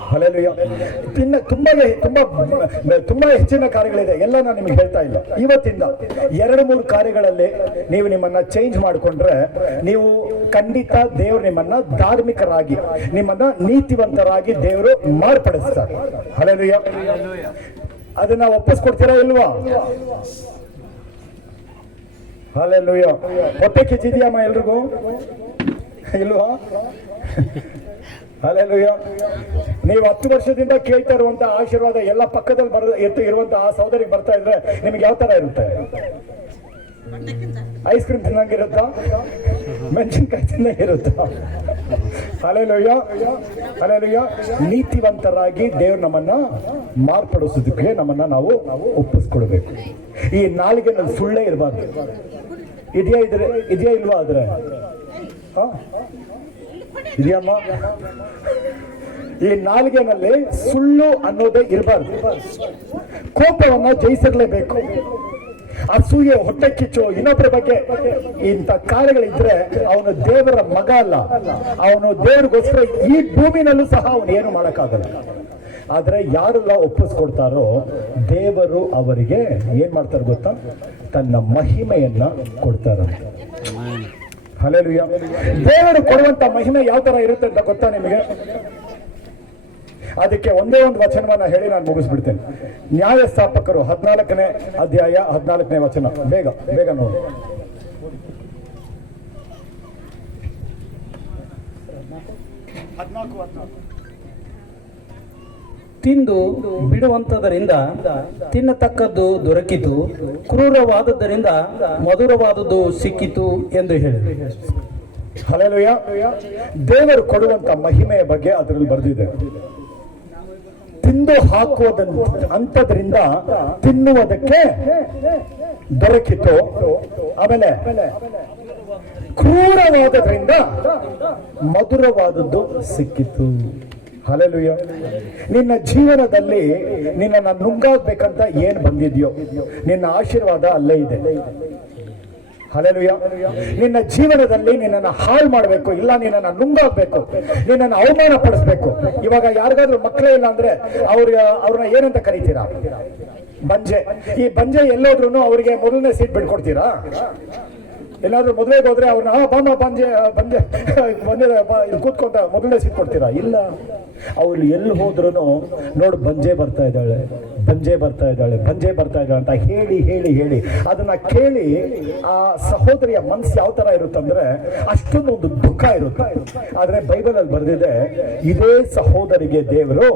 ಹಲ್ಲೆಲೂಯ. ಇನ್ನು ತುಂಬಾ ಹೆಚ್ಚಿನ ಕಾರ್ಯಗಳಿದೆ, ಎಲ್ಲ ನಾನು ನಿಮಗೆ ಹೇಳ್ತಾ ಇಲ್ಲ. ಇವತ್ತಿಂದ 2-3 ಕಾರ್ಯಗಳಲ್ಲಿ ನೀವು ನಿಮ್ಮನ್ನ ಚೇಂಜ್ ಮಾಡಿಕೊಂಡ್ರೆ ನೀವು ಖಂಡಿತ ದೇವರು ನಿಮ್ಮನ್ನ ಧಾರ್ಮಿಕರಾಗಿ, ನಿಮ್ಮನ್ನ ನೀತಿವಂತರಾಗಿ ದೇವರು ಮಾರ್ಪಡಿಸ್ತಾರೆ. ಹಲ್ಲೆಲೂಯ. ಅದನ್ನ ಒಪ್ಪಿಸ್ಕೊಡ್ತೀರಾ ಇಲ್ವಾ? ಹಲ್ಲೆಲೂಯ. ಹೊಟ್ಟೆ ಕಿಚ್ಚಿದೆಯಮ್ಮ ಎಲ್ರಿಗೂ? ಇಲ್ವಾ? ಹಲ್ಲೆಲೂಯ. ನೀವು 10 ವರ್ಷದಿಂದ ಕೇಳ್ತಾ ಇರುವಂತಹ ಆಶೀರ್ವಾದ ಎಲ್ಲ ಪಕ್ಕದಲ್ಲಿ ಇರುವಂತಹ ಆ ಸಹೋದರಿಗೆ ಬರ್ತಾ ಇದ್ರೆ ನಿಮ್ಗೆ ಯಾವ ತರ ಇರುತ್ತೆ? ಐಸ್ ಕ್ರೀಮ್ ತಿನ್ನಂಗಿರುತ್ತಾ? ಮೆಣಸಿನ್ಕಾಯಿ ತಿನ್ನಂಗಿರುತ್ತಾ? Hallelujah, hallelujah. ನೀತಿವಂತರಾಗಿ ದೇವ್ರು ನಮ್ಮನ್ನ ಮಾರ್ಪಡಿಸೋದಕ್ಕೆ ನಮ್ಮನ್ನ ನಾವು ಒಪ್ಪಿಸ್ಕೊಡ್ಬೇಕು. ಈ ನಾಲಿಗೆನಲ್ಲಿ ಸುಳ್ಳೇ ಇರಬಾರ್ದು. ಇದೆಯಾ ಇಲ್ವಾ? ಆದ್ರೆ ಇದೆಯಮ್ಮ? ಈ ನಾಲಿಗೆನಲ್ಲಿ ಸುಳ್ಳು ಅನ್ನೋದೇ ಇರಬಾರ್ದು. ಕೋಪವನ್ನ ಜಯಿಸಿರ್ಲೇಬೇಕು. ಅಸೂಯೆ, ಹೊಟ್ಟೆ ಕಿಚ್ಚು, ಇನ್ನೊಬ್ಬರ ಬಗ್ಗೆ ಇಂಥ ಕಾರ್ಯಗಳಿದ್ರೆ ಅವನು ದೇವರ ಮಗ ಅಲ್ಲ. ಅವನು ದೇವರಿಗೋಸ್ಕರ ಈ ಭೂಮಿನಲ್ಲೂ ಸಹ ಅವನು ಏನು ಮಾಡಕ್ಕಾಗಲ್ಲ. ಆದ್ರೆ ಯಾರೆಲ್ಲ ಒಪ್ಪಿಸ್ಕೊಡ್ತಾರೋ ದೇವರು ಅವರಿಗೆ ಏನ್ ಮಾಡ್ತಾರೆ ಗೊತ್ತಾ? ತನ್ನ ಮಹಿಮೆಯನ್ನ ಕೊಡ್ತಾರಂತೆ. ಹಲ್ಲೆಲೂಯ. ದೇವರು ಕೊಡುವಂತ ಮಹಿಮೆ ಯಾವ ತರ ಇರುತ್ತೆ ಅಂತ ಗೊತ್ತಾ ನಿಮಗೆ? ಅದಕ್ಕೆ ಒಂದೇ ಒಂದು ವಚನವನ್ನ ಹೇಳಿ ನಾನು ಮುಗಿಸ್ಬಿಡ್ತೇನೆ. ನ್ಯಾಯಸ್ಥಾಪಕರು 14ನೇ ಅಧ್ಯಾಯ 14ನೇ ವಚನ. ಬೇಗ ಬೇಗ ನೋಡಿ. ತಿಂದು ಬಿಡುವಂತದರಿಂದ ತಿನ್ನತಕ್ಕದ್ದು ದೊರಕಿತು, ಕ್ರೂರವಾದದ್ದರಿಂದ ಮಧುರವಾದದ್ದು ಸಿಕ್ಕಿತು ಎಂದು ಹೇಳಿದರು. ಹಲ್ಲೆಲೂಯ. ದೇವರು ಕೊಡುವಂತ ಮಹಿಮೆಯ ಬಗ್ಗೆ ಅದರಲ್ಲಿ ಬರೆದಿದೆ. ತಿಂದು ಹಾಕುವುದಂತದ್ರಿಂದ ತಿನ್ನುವುದಕ್ಕೆ ದೊರಕಿತು, ಆಮೇಲೆ ಕ್ರೂರವಾದದ್ರಿಂದ ಮಧುರವಾದದ್ದು ಸಿಕ್ಕಿತು. ಹಲ್ಲೆಲೂಯ. ನಿನ್ನ ಜೀವನದಲ್ಲಿ ನಿನ್ನನ್ನು ನುಂಗಾಗ್ಬೇಕಂತ ಏನ್ ಬಂದಿದ್ಯೋ ನಿನ್ನ ಆಶೀರ್ವಾದ ಅಲ್ಲೇ ಇದೆ. ಹಲ್ಲೆಲೂಯ. ನಿನ್ನ ಜೀವನದಲ್ಲಿ ನಿನ್ನನ್ನು ಹಾಳು ಮಾಡಬೇಕು, ಇಲ್ಲ ನಿನ್ನನ್ನು ನುಂಗಾಗ್ಬೇಕು, ನಿನ್ನನ್ನು ಅವಮಾನ ಪಡಿಸ್ಬೇಕು. ಇವಾಗ ಯಾರಿಗಾದ್ರೂ ಮಕ್ಕಳೇ ಇಲ್ಲ ಅಂದ್ರೆ ಅವ್ರನ್ನ ಏನಂತ ಕರೀತೀರಾ? ಬಂಜೆ. ಈ ಬಂಜೆ ಎಲ್ಲೋದ್ರೂ ಅವರಿಗೆ ಮೊದಲನೇ ಸೀಟ್ ಬಿಟ್ಕೊಡ್ತೀರಾ? ಎಲ್ಲಾದ್ರೂ ಮದುವೆಗೆ ಹೋದ್ರೆ ಅವ್ರನ್ನ ಬಾಮ ಬಂಜೆ ಬಂಜೆ ಕೂತ್ಕೊಂತ ಮೊದಲನೇ ಸೀಟ್ ಕೊಡ್ತೀರಾ? ಇಲ್ಲ. ಅವ್ರು ಎಲ್ಲಿ ಹೋದ್ರು ನೋಡು ಬಂಜೆ ಬರ್ತಾ ಇದ್ದಾಳೆ, ಬಂಜೆ ಬರ್ತಾ ಇದ್ದಾಳೆ, ಬಂಜೆ ಬರ್ತಾ ಇದ್ದಾಳೆ ಅಂತ ಹೇಳಿ ಹೇಳಿ ಹೇಳಿ ಅದನ್ನ ಕೇಳಿ ಆ ಸಹೋದರಿಯ ಮನಸ್ಸು ಯಾವ ತರ ಇರುತ್ತಂದ್ರೆ ಅಷ್ಟೊಂದು ಒಂದು ದುಃಖ ಇರುತ್ತೆ. ಆದ್ರೆ ಬೈಬಲ್ ಅಲ್ಲಿ ಬರೆದಿದೆ, ಇದೇ ಸಹೋದರಿಗೆ ದೇವರು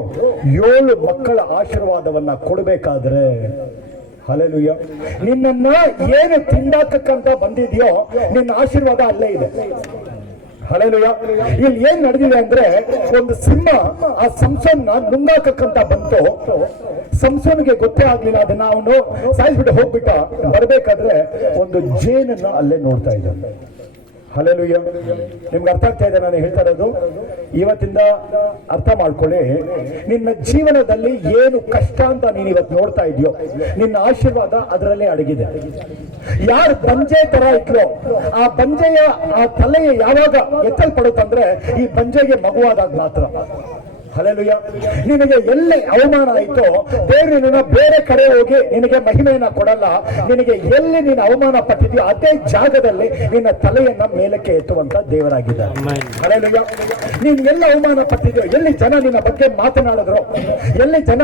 7 ಮಕ್ಕಳ ಆಶೀರ್ವಾದವನ್ನ ಕೊಡ್ಬೇಕಾದ್ರೆ, ಹಲ್ಲೆಲೂಯ, ನಿನ್ನನ್ನ ಏನು ತಿಂದಾಕಕ್ಕಂತ ಬಂದಿದ್ಯೋ ನಿನ್ನ ಆಶೀರ್ವಾದ ಅಲ್ಲೇ ಇದೆ. ಹಲ್ಲೆಲೂಯ. ಇಲ್ಲಿ ಏನ್ ನಡೆದಿದೆ ಅಂದ್ರೆ, ಒಂದು ಸಿಂಹ ಆ ಸಂಸೋನ್ನ ನುಂಗಾಕಕ್ಕಂತ ಬಂತು. ಸಂಸೋನಿಗೆ ಗೊತ್ತೇ ಆಗ್ಲಿಲ್ಲ, ಅದನ್ನ ಅವನು ಸಾಯಿಸ್ಬಿಟ್ಟು ಹೋಗ್ಬಿಟ್ಟ. ಬರ್ಬೇಕಾದ್ರೆ ಒಂದು ಜೇನನ್ನ ಅಲ್ಲೇ ನೋಡ್ತಾ ಇದ್ದಾನೆ. ಹಲ್ಲೆಲೂಯ. ನಿಮ್ಗೆ ಅರ್ಥ ಆಗ್ತಾ ಇದೆ ನಾನು ಹೇಳ್ತಾ ಇರೋದು? ಇವತ್ತಿಂದ ಅರ್ಥ ಮಾಡ್ಕೊಳ್ಳಿ. ನಿನ್ನ ಜೀವನದಲ್ಲಿ ಏನು ಕಷ್ಟ ಅಂತ ನೀನು ಇವತ್ತು ನೋಡ್ತಾ ಇದೆಯೋ ನಿನ್ನ ಆಶೀರ್ವಾದ ಅದರಲ್ಲೇ ಅಡಗಿದೆ. ಯಾರು ಬಂಜೆ ತರ ಇದ್ರೋ ಆ ಬಂಜೆಯ ಆ ತಲೆಯ ಯಾವಾಗ ಎತ್ತಲ್ಪಡುತ್ತಂದ್ರೆ ಈ ಬಂಜೆಗೆ ಮಗುವಾದಾಗ ಮಾತ್ರ. ಹಲ್ಲೆಲೂಯ. ನಿನಗೆ ಎಲ್ಲಿ ಅವಮಾನ ಆಯ್ತೋ ದೇವರು ನಿನ್ನ ಬೇರೆ ಕಡೆ ಹೋಗಿ ನಿನಗೆ ಮಹಿಮೆಯನ್ನ ಕೊಡಲ್ಲ. ನಿನಗೆ ಎಲ್ಲಿ ನೀನು ಅವಮಾನ ಪಟ್ಟಿದ್ಯೋ ಅದೇ ಜಾಗದಲ್ಲಿ ನಿನ್ನ ತಲೆಯನ್ನ ಮೇಲಕ್ಕೆ ಎತ್ತುವಂತ ದೇವರಾಗಿದ್ದಾರೆ. ಹಲ್ಲೆಲೂಯ. ನೀನು ಎಲ್ಲ ಅವಮಾನ ಪಟ್ಟಿದ್ಯೋ, ಎಲ್ಲಿ ಜನ ನಿನ್ನ ಬಗ್ಗೆ ಮಾತನಾಡಿದ್ರು, ಎಲ್ಲಿ ಜನ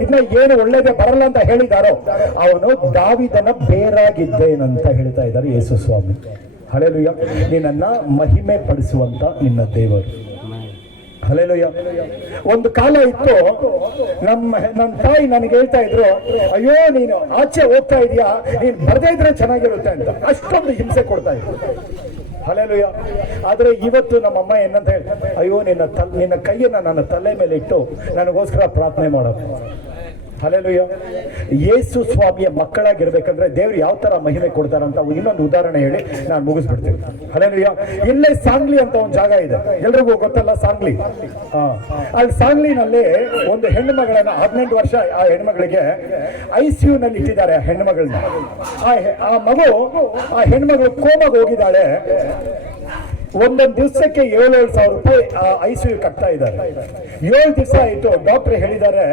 ನಿನ್ನ ಏನು ಒಳ್ಳೇದೇ ಬರಲ್ಲ ಅಂತ ಹೇಳಿದಾರೋ, ಅವನು ದಾವಿದನ ಬೇರಾಗಿದ್ದೇನಂತ ಹೇಳ್ತಾ ಇದ್ದಾರೆ ಯೇಸು ಸ್ವಾಮಿ. ಹಲ್ಲೆಲೂಯ. ನಿನ್ನನ್ನ ಮಹಿಮೆ ಪಡಿಸುವಂತ ನಿನ್ನ ದೇವರು. ಹಲ್ಲೆಲೂಯ. ಒಂದು ಕಾಲ ಇತ್ತು, ನನ್ನ ತಾಯಿ ನನಗೆ ಹೇಳ್ತಾ ಇದ್ರು, ಅಯ್ಯೋ ನೀನು ಆಚೆ ಹೋಗ್ತಾ ಇದೀಯಾ, ನೀನು ಬರ್ದೇ ಇದ್ರೆ ಚೆನ್ನಾಗಿರುತ್ತೆ ಅಂತ ಅಷ್ಟೊಂದು ಹಿಂಸೆ ಕೊಡ್ತಾ ಇದ್ರು. ಹಲ್ಲೆಲೂಯ. ಆದ್ರೆ ಇವತ್ತು ನಮ್ಮಮ್ಮ ಏನಂತ ಹೇಳಿ, ಅಯ್ಯೋ ನಿನ್ನ ಕೈಯನ್ನ ನನ್ನ ತಲೆ ಮೇಲೆ ಇಟ್ಟು ನನಗೋಸ್ಕರ ಪ್ರಾರ್ಥನೆ ಮಾಡೋದು. ಹಲ್ಲೆಲೂಯ. ಯೇಸು ಸ್ವಾಮಿಯ ಮಕ್ಕಳಾಗಿರ್ಬೇಕಂದ್ರೆ ದೇವ್ರು ಯಾವ ತರ ಮಹಿಮೆ ಕೊಡ್ತಾರಂತ ಇನ್ನೊಂದು ಉದಾಹರಣೆ ಹೇಳಿ ನಾನು ಮುಗಿಸ್ಬಿಡ್ತೀನಿ. ಹಲ್ಲೆಲೂಯ. ಇಲ್ಲೇ ಸಾಂಗ್ಲಿ ಅಂತ ಒಂದು ಜಾಗ ಇದೆ, ಎಲ್ರಿಗೂ ಗೊತ್ತಲ್ಲ ಸಾಂಗ್ಲಿ. ಅಲ್ಲಿ ಸಾಂಗ್ಲಿನಲ್ಲಿ ಒಂದು ಹೆಣ್ಣು ಮಗಳನ್ನ 18 ವರ್ಷ ಆ ಹೆಣ್ಮಗಳಿಗೆ ICU ನಲ್ಲಿ ಇಟ್ಟಿದ್ದಾರೆ. ಆ ಹೆಣ್ಮಗಳನ್ನ ಆ ಮಗು ಆ ಹೆಣ್ಮಗಳು ಕೋಮಾಗ ಹೋಗಿದ್ದಾಳೆ. ಒಂದೊಂದು ದಿವಸಕ್ಕೆ 7,000 ರೂಪಾಯಿ ICU ಕಟ್ತಾ ಇದ್ದಾರೆ. 7 ದಿವಸ ಆಯ್ತು. ಡಾಕ್ಟರ್ ಹೇಳಿದ್ದಾರೆ,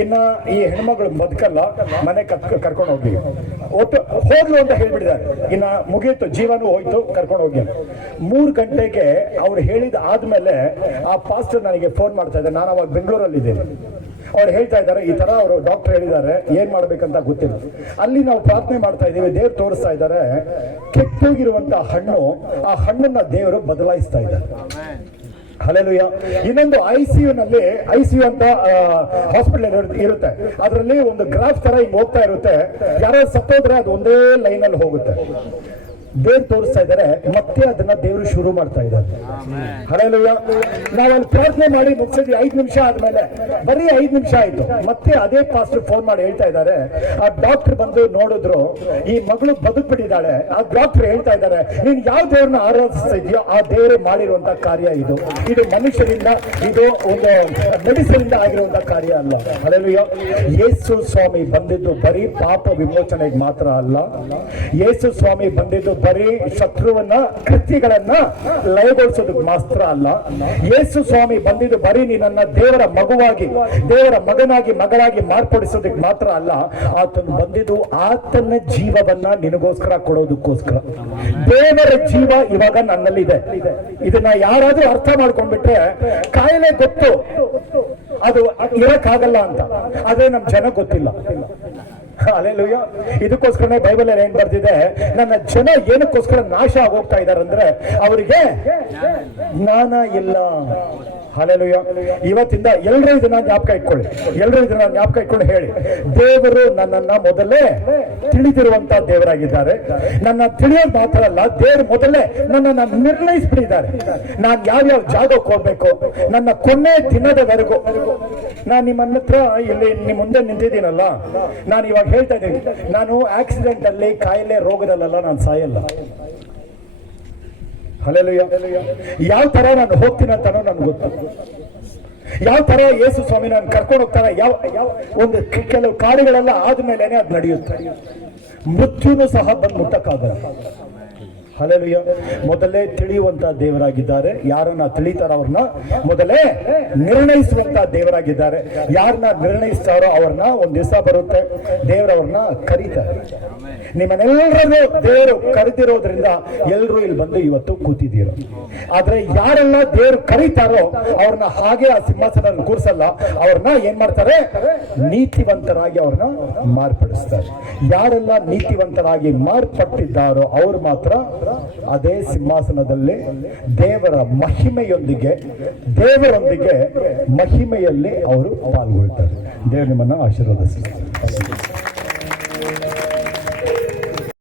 ಇನ್ನ ಈ ಹೆಣ್ಮಗಳು ಬದುಕಲ್ಲ, ಮನೆ ಕರ್ಕೊಂಡು ಹೋಗಿ ಹೋಗ್ಲು ಅಂತ ಹೇಳ್ಬಿಟ್ಟಿದ್ದಾರೆ. ಇನ್ನ ಮುಗಿಯಿತು, ಜೀವನೂ ಹೋಯ್ತು, ಕರ್ಕೊಂಡು ಹೋಗಿ. 3 ಗಂಟೆಗೆ ಅವ್ರು ಹೇಳಿದ ಆದ್ಮೇಲೆ ಆ ಪಾಸ್ಟರ್ ನನಗೆ ಫೋನ್ ಮಾಡ್ತಾ ಇದ್ದಾರೆ. ನಾನು ಅವಾಗ ಬೆಂಗಳೂರಲ್ಲಿ ಇದ್ದೀನಿ. ಅವ್ರು ಹೇಳ್ತಾ ಇದ್ದಾರೆ, ಈ ತರ ಅವರು ಡಾಕ್ಟರ್ ಹೇಳಿದ್ದಾರೆ, ಏನ್ ಮಾಡ್ಬೇಕಂತ ಗೊತ್ತಿಲ್ಲ. ಅಲ್ಲಿ ನಾವು ಪ್ರಾರ್ಥನೆ ಮಾಡ್ತಾ ಇದೀವಿ, ದೇವ್ರು ತೋರಿಸ್ತಾ ಇದ್ದಾರೆ ಕೆಟ್ಟೋಗಿರುವಂತ ಹಣ್ಣು, ಆ ಹಣ್ಣನ್ನ ದೇವರು ಬದಲಾಯಿಸ್ತಾ ಇದ್ದಾರೆ. ಹಲ್ಲೆಲೂಯ. ಇನ್ನೊಂದು ICU ನಲ್ಲಿ, ICU ಅಂತ ಹಾಸ್ಪಿಟಲ್ ಇರುತ್ತೆ, ಅದರಲ್ಲಿ ಒಂದು ಗ್ರಾಫ್ ತರ ಹಿಂಗ್ ಹೋಗ್ತಾ ಇರುತ್ತೆ. ಯಾರೋ ಸತ್ತೋದ್ರೆ ಅದು ಒಂದೇ ಲೈನ್ ಅಲ್ಲಿ ಹೋಗುತ್ತೆ. ದೇವ್ರು ತೋರಿಸ್ತಾ ಇದ್ದಾರೆ, ಮತ್ತೆ ಅದನ್ನ ದೇವರು ಶುರು ಮಾಡ್ತಾ ಇದ್ದಾರೆ. ಹಲ್ಲೆಲೂಯ. ನಾವಲ್ಲಿ ಪ್ರಾರ್ಥನೆ ಮಾಡಿ ಮುಗಿಸಿದ್ವಿ 5 ನಿಮಿಷ ಆದ್ಮೇಲೆ, ಬರೀ 5 ನಿಮಿಷ ಆಯ್ತು, ಮತ್ತೆ ಅದೇ ಪಾಸ್ಟರ್ ಫೋನ್ ಮಾಡಿ ಹೇಳ್ತಾ ಇದ್ದಾರೆ, ಆ ಡಾಕ್ಟರ್ ಬಂದು ನೋಡಿದ್ರು, ಈ ಮಗಳು ಬದುಕ್ಬಿಟ್ಟಿದ್ದಾಳೆ. ಆ ಡಾಕ್ಟರ್ ಹೇಳ್ತಾ ಇದ್ದಾರೆ, ನೀನ್ ಯಾವ ದೇವ್ರನ್ನ ಆರಾಧಿಸ್ತಾ ಇದೆಯೋ ಆ ದೇವರು ಮಾಡಿರುವಂತ ಕಾರ್ಯ ಇದು ಮನುಷ್ಯರಿಂದ, ಇದು ಒಂದು ಮೆಡಿಸಿನ್ ಇಂದ ಆಗಿರುವಂತ ಕಾರ್ಯ ಅಲ್ಲ. ಹಲ್ಲೆಲೂಯ. ಯೇಸು ಸ್ವಾಮಿ ಬಂದಿದ್ದು ಬರೀ ಪಾಪ ವಿಮೋಚನೆಗೆ ಮಾತ್ರ ಅಲ್ಲ. ಯೇಸು ಸ್ವಾಮಿ ಬಂದಿದ್ದು ಬರೀ ಶತ್ರುವನ್ನ, ಕೃತ್ಯಗಳನ್ನ ಲಯಗೊಳಿಸೋದಕ್ಕೆ ಮಾತ್ರ ಅಲ್ಲ. ಯೇಸು ಸ್ವಾಮಿ ಬಂದಿದ್ದು ಬರೀ ನಿನ್ನನ್ನ ದೇವರ ಮಗುವಾಗಿ, ದೇವರ ಮಗನಾಗಿ, ಮಗಳಾಗಿ ಮಾರ್ಪಡಿಸೋದಕ್ಕೆ ಮಾತ್ರ ಅಲ್ಲ. ಆತನು ಬಂದಿದ್ದು ಆತನ ಜೀವವನ್ನ ನಿನಗೋಸ್ಕರ ಕೊಡೋದಕ್ಕೋಸ್ಕರ. ದೇವರ ಜೀವ ಇವಾಗ ನನ್ನಲ್ಲಿದೆ. ಇದನ್ನ ಯಾರಾದ್ರೂ ಅರ್ಥ ಮಾಡ್ಕೊಂಡ್ಬಿಟ್ರೆ, ಕಾಯಿಲೆ ಗೊತ್ತು ಅದು ಇರಕ್ಕಾಗಲ್ಲ ಅಂತ, ಆದ್ರೆ ನಮ್ ಜನ ಗೊತ್ತಿಲ್ಲ. ಹಲ್ಲೆಲೂಯ. ಇದಕ್ಕೋಸ್ಕರನೇ ಬೈಬಲ್ ಅಲ್ಲಿ ಏನ್ ಬರ್ದಿದೆ, ನನ್ನ ಜನ ಏನಕ್ಕೋಸ್ಕರ ನಾಶ ಆಗೋಗ್ತಾ ಇದಾರೆ ಅಂದ್ರೆ ಅವರಿಗೆ ಜ್ಞಾನ ಇಲ್ಲ. ಹಲ್ಲೆಲೂಯ. ಇವತ್ತಿಂದ ಎಲ್ಲರೂ ಇದನ್ನ ಜ್ಞಾಪಕ ಇಟ್ಕೊಳ್ಳಿ, ಎಲ್ಲರೂ ಇದನ್ನ ಜ್ಞಾಪಕ ಇಟ್ಕೊಂಡು ಹೇಳಿ, ದೇವರು ನನ್ನನ್ನ ಮೊದಲೇ ತಿಳಿದಿರುವಂತ ದೇವರಾಗಿದ್ದಾರೆ. ನನ್ನ ತಿಳಿಯೋದು ಮಾತ್ರ ಅಲ್ಲ, ದೇವರು ಮೊದಲೇ ನನ್ನನ್ನ ನಿರ್ಣಯಿಸ್ಬಿಟ್ಟಿದ್ದಾರೆ. ನಾನು ಯಾವ್ಯಾವ ಜಾಗಕ್ಕೆ ಹೋಗ್ಬೇಕು, ನನ್ನ ಕೊನೆ ದಿನದವರೆಗೂ. ನಾನು ನಿಮ್ಮ ಹತ್ರ ಇಲ್ಲಿ ನಿಮ್ಮ ಮುಂದೆ ನಿಂತಿದ್ದೀನಲ್ಲ, ನಾನು ಇವಾಗ ಹೇಳ್ತಾ ಇದ್ದೀನಿ, ನಾನು ಆಕ್ಸಿಡೆಂಟ್ ಅಲ್ಲಿ, ಕಾಯಿಲೆ, ರೋಗದಲ್ಲ ನಾನು ಸಾಯಲ್ಲ. ಹಲ್ಲೆಲೂಯ. ಯಾವ ತರ ನಾನು ಹೋಗ್ತೀನಿ ಅಂತಾನೋ ನನ್ಗೆ ಗೊತ್ತು. ಯಾವ ತರ ಯೇಸು ಸ್ವಾಮಿ ನಾನು ಕರ್ಕೊಂಡು ಹೋಗ್ತಾರೆ, ಯಾವ ಒಂದು ಕೆಲವು ಕಾರ್ಯಗಳೆಲ್ಲ ಆದ್ಮೇಲೆನೆ ಅದು ನಡೆಯುತ್ತೆ. ಮೃತ್ಯುನು ಸಹ ಬಂದು ಮುಟ್ಟಕ್ಕಾಗಲ್ಲ. ಹಲ್ಲೆಲೂಯ. ಮೊದಲೇ ತಿಳಿಯುವಂತ ದೇವರಾಗಿದ್ದಾರೆ. ಯಾರನ್ನ ತಿಳಿತಾರ ಅವ್ರನ್ನ ಮೊದಲೇ ನಿರ್ಣಯಿಸುವಂತ ದೇವರಾಗಿದ್ದಾರೆ. ಯಾರನ್ನ ನಿರ್ಣಯಿಸ್ತಾರೋ ಅವ್ರನ್ನ ಒಂದ್ ದಿವಸ ಬರುತ್ತೆ, ದೇವರವ್ರನ್ನ ಕರೀತಾರೆ. ನಿಮ್ಮನ್ನೆಲ್ಲರೂ ದೇವರು ಕರೆದಿರೋದ್ರಿಂದ ಎಲ್ಲರೂ ಇಲ್ಲಿ ಬಂದು ಇವತ್ತು ಕೂತಿದ್ದೀರೋ. ಆದ್ರೆ ಯಾರೆಲ್ಲ ದೇವರು ಕರೀತಾರೋ ಅವ್ರನ್ನ ಹಾಗೆ ಆ ಸಿಂಹಾಸನ ಕೂರ್ಸಲ್ಲ, ಅವ್ರನ್ನ ಏನ್ ಮಾಡ್ತಾರೆ, ನೀತಿವಂತರಾಗಿ ಅವ್ರನ್ನ ಮಾರ್ಪಡಿಸ್ತಾರೆ. ಯಾರೆಲ್ಲ ನೀತಿವಂತರಾಗಿ ಮಾರ್ಪಟ್ಟಿದ್ದಾರೋ ಅವ್ರು ಮಾತ್ರ ಅದೇ ಸಿಂಹಾಸನದಲ್ಲಿ ದೇವರ ಮಹಿಮೆಯೊಂದಿಗೆ, ದೇವರೊಂದಿಗೆ ಮಹಿಮೆಯಲ್ಲಿ ಅವರು ಪಾಲ್ಗೊಳ್ತಾರೆ. ದೇವರು ನಿಮ್ಮನ್ನ ಆಶೀರ್ವದಿಸಲಿ.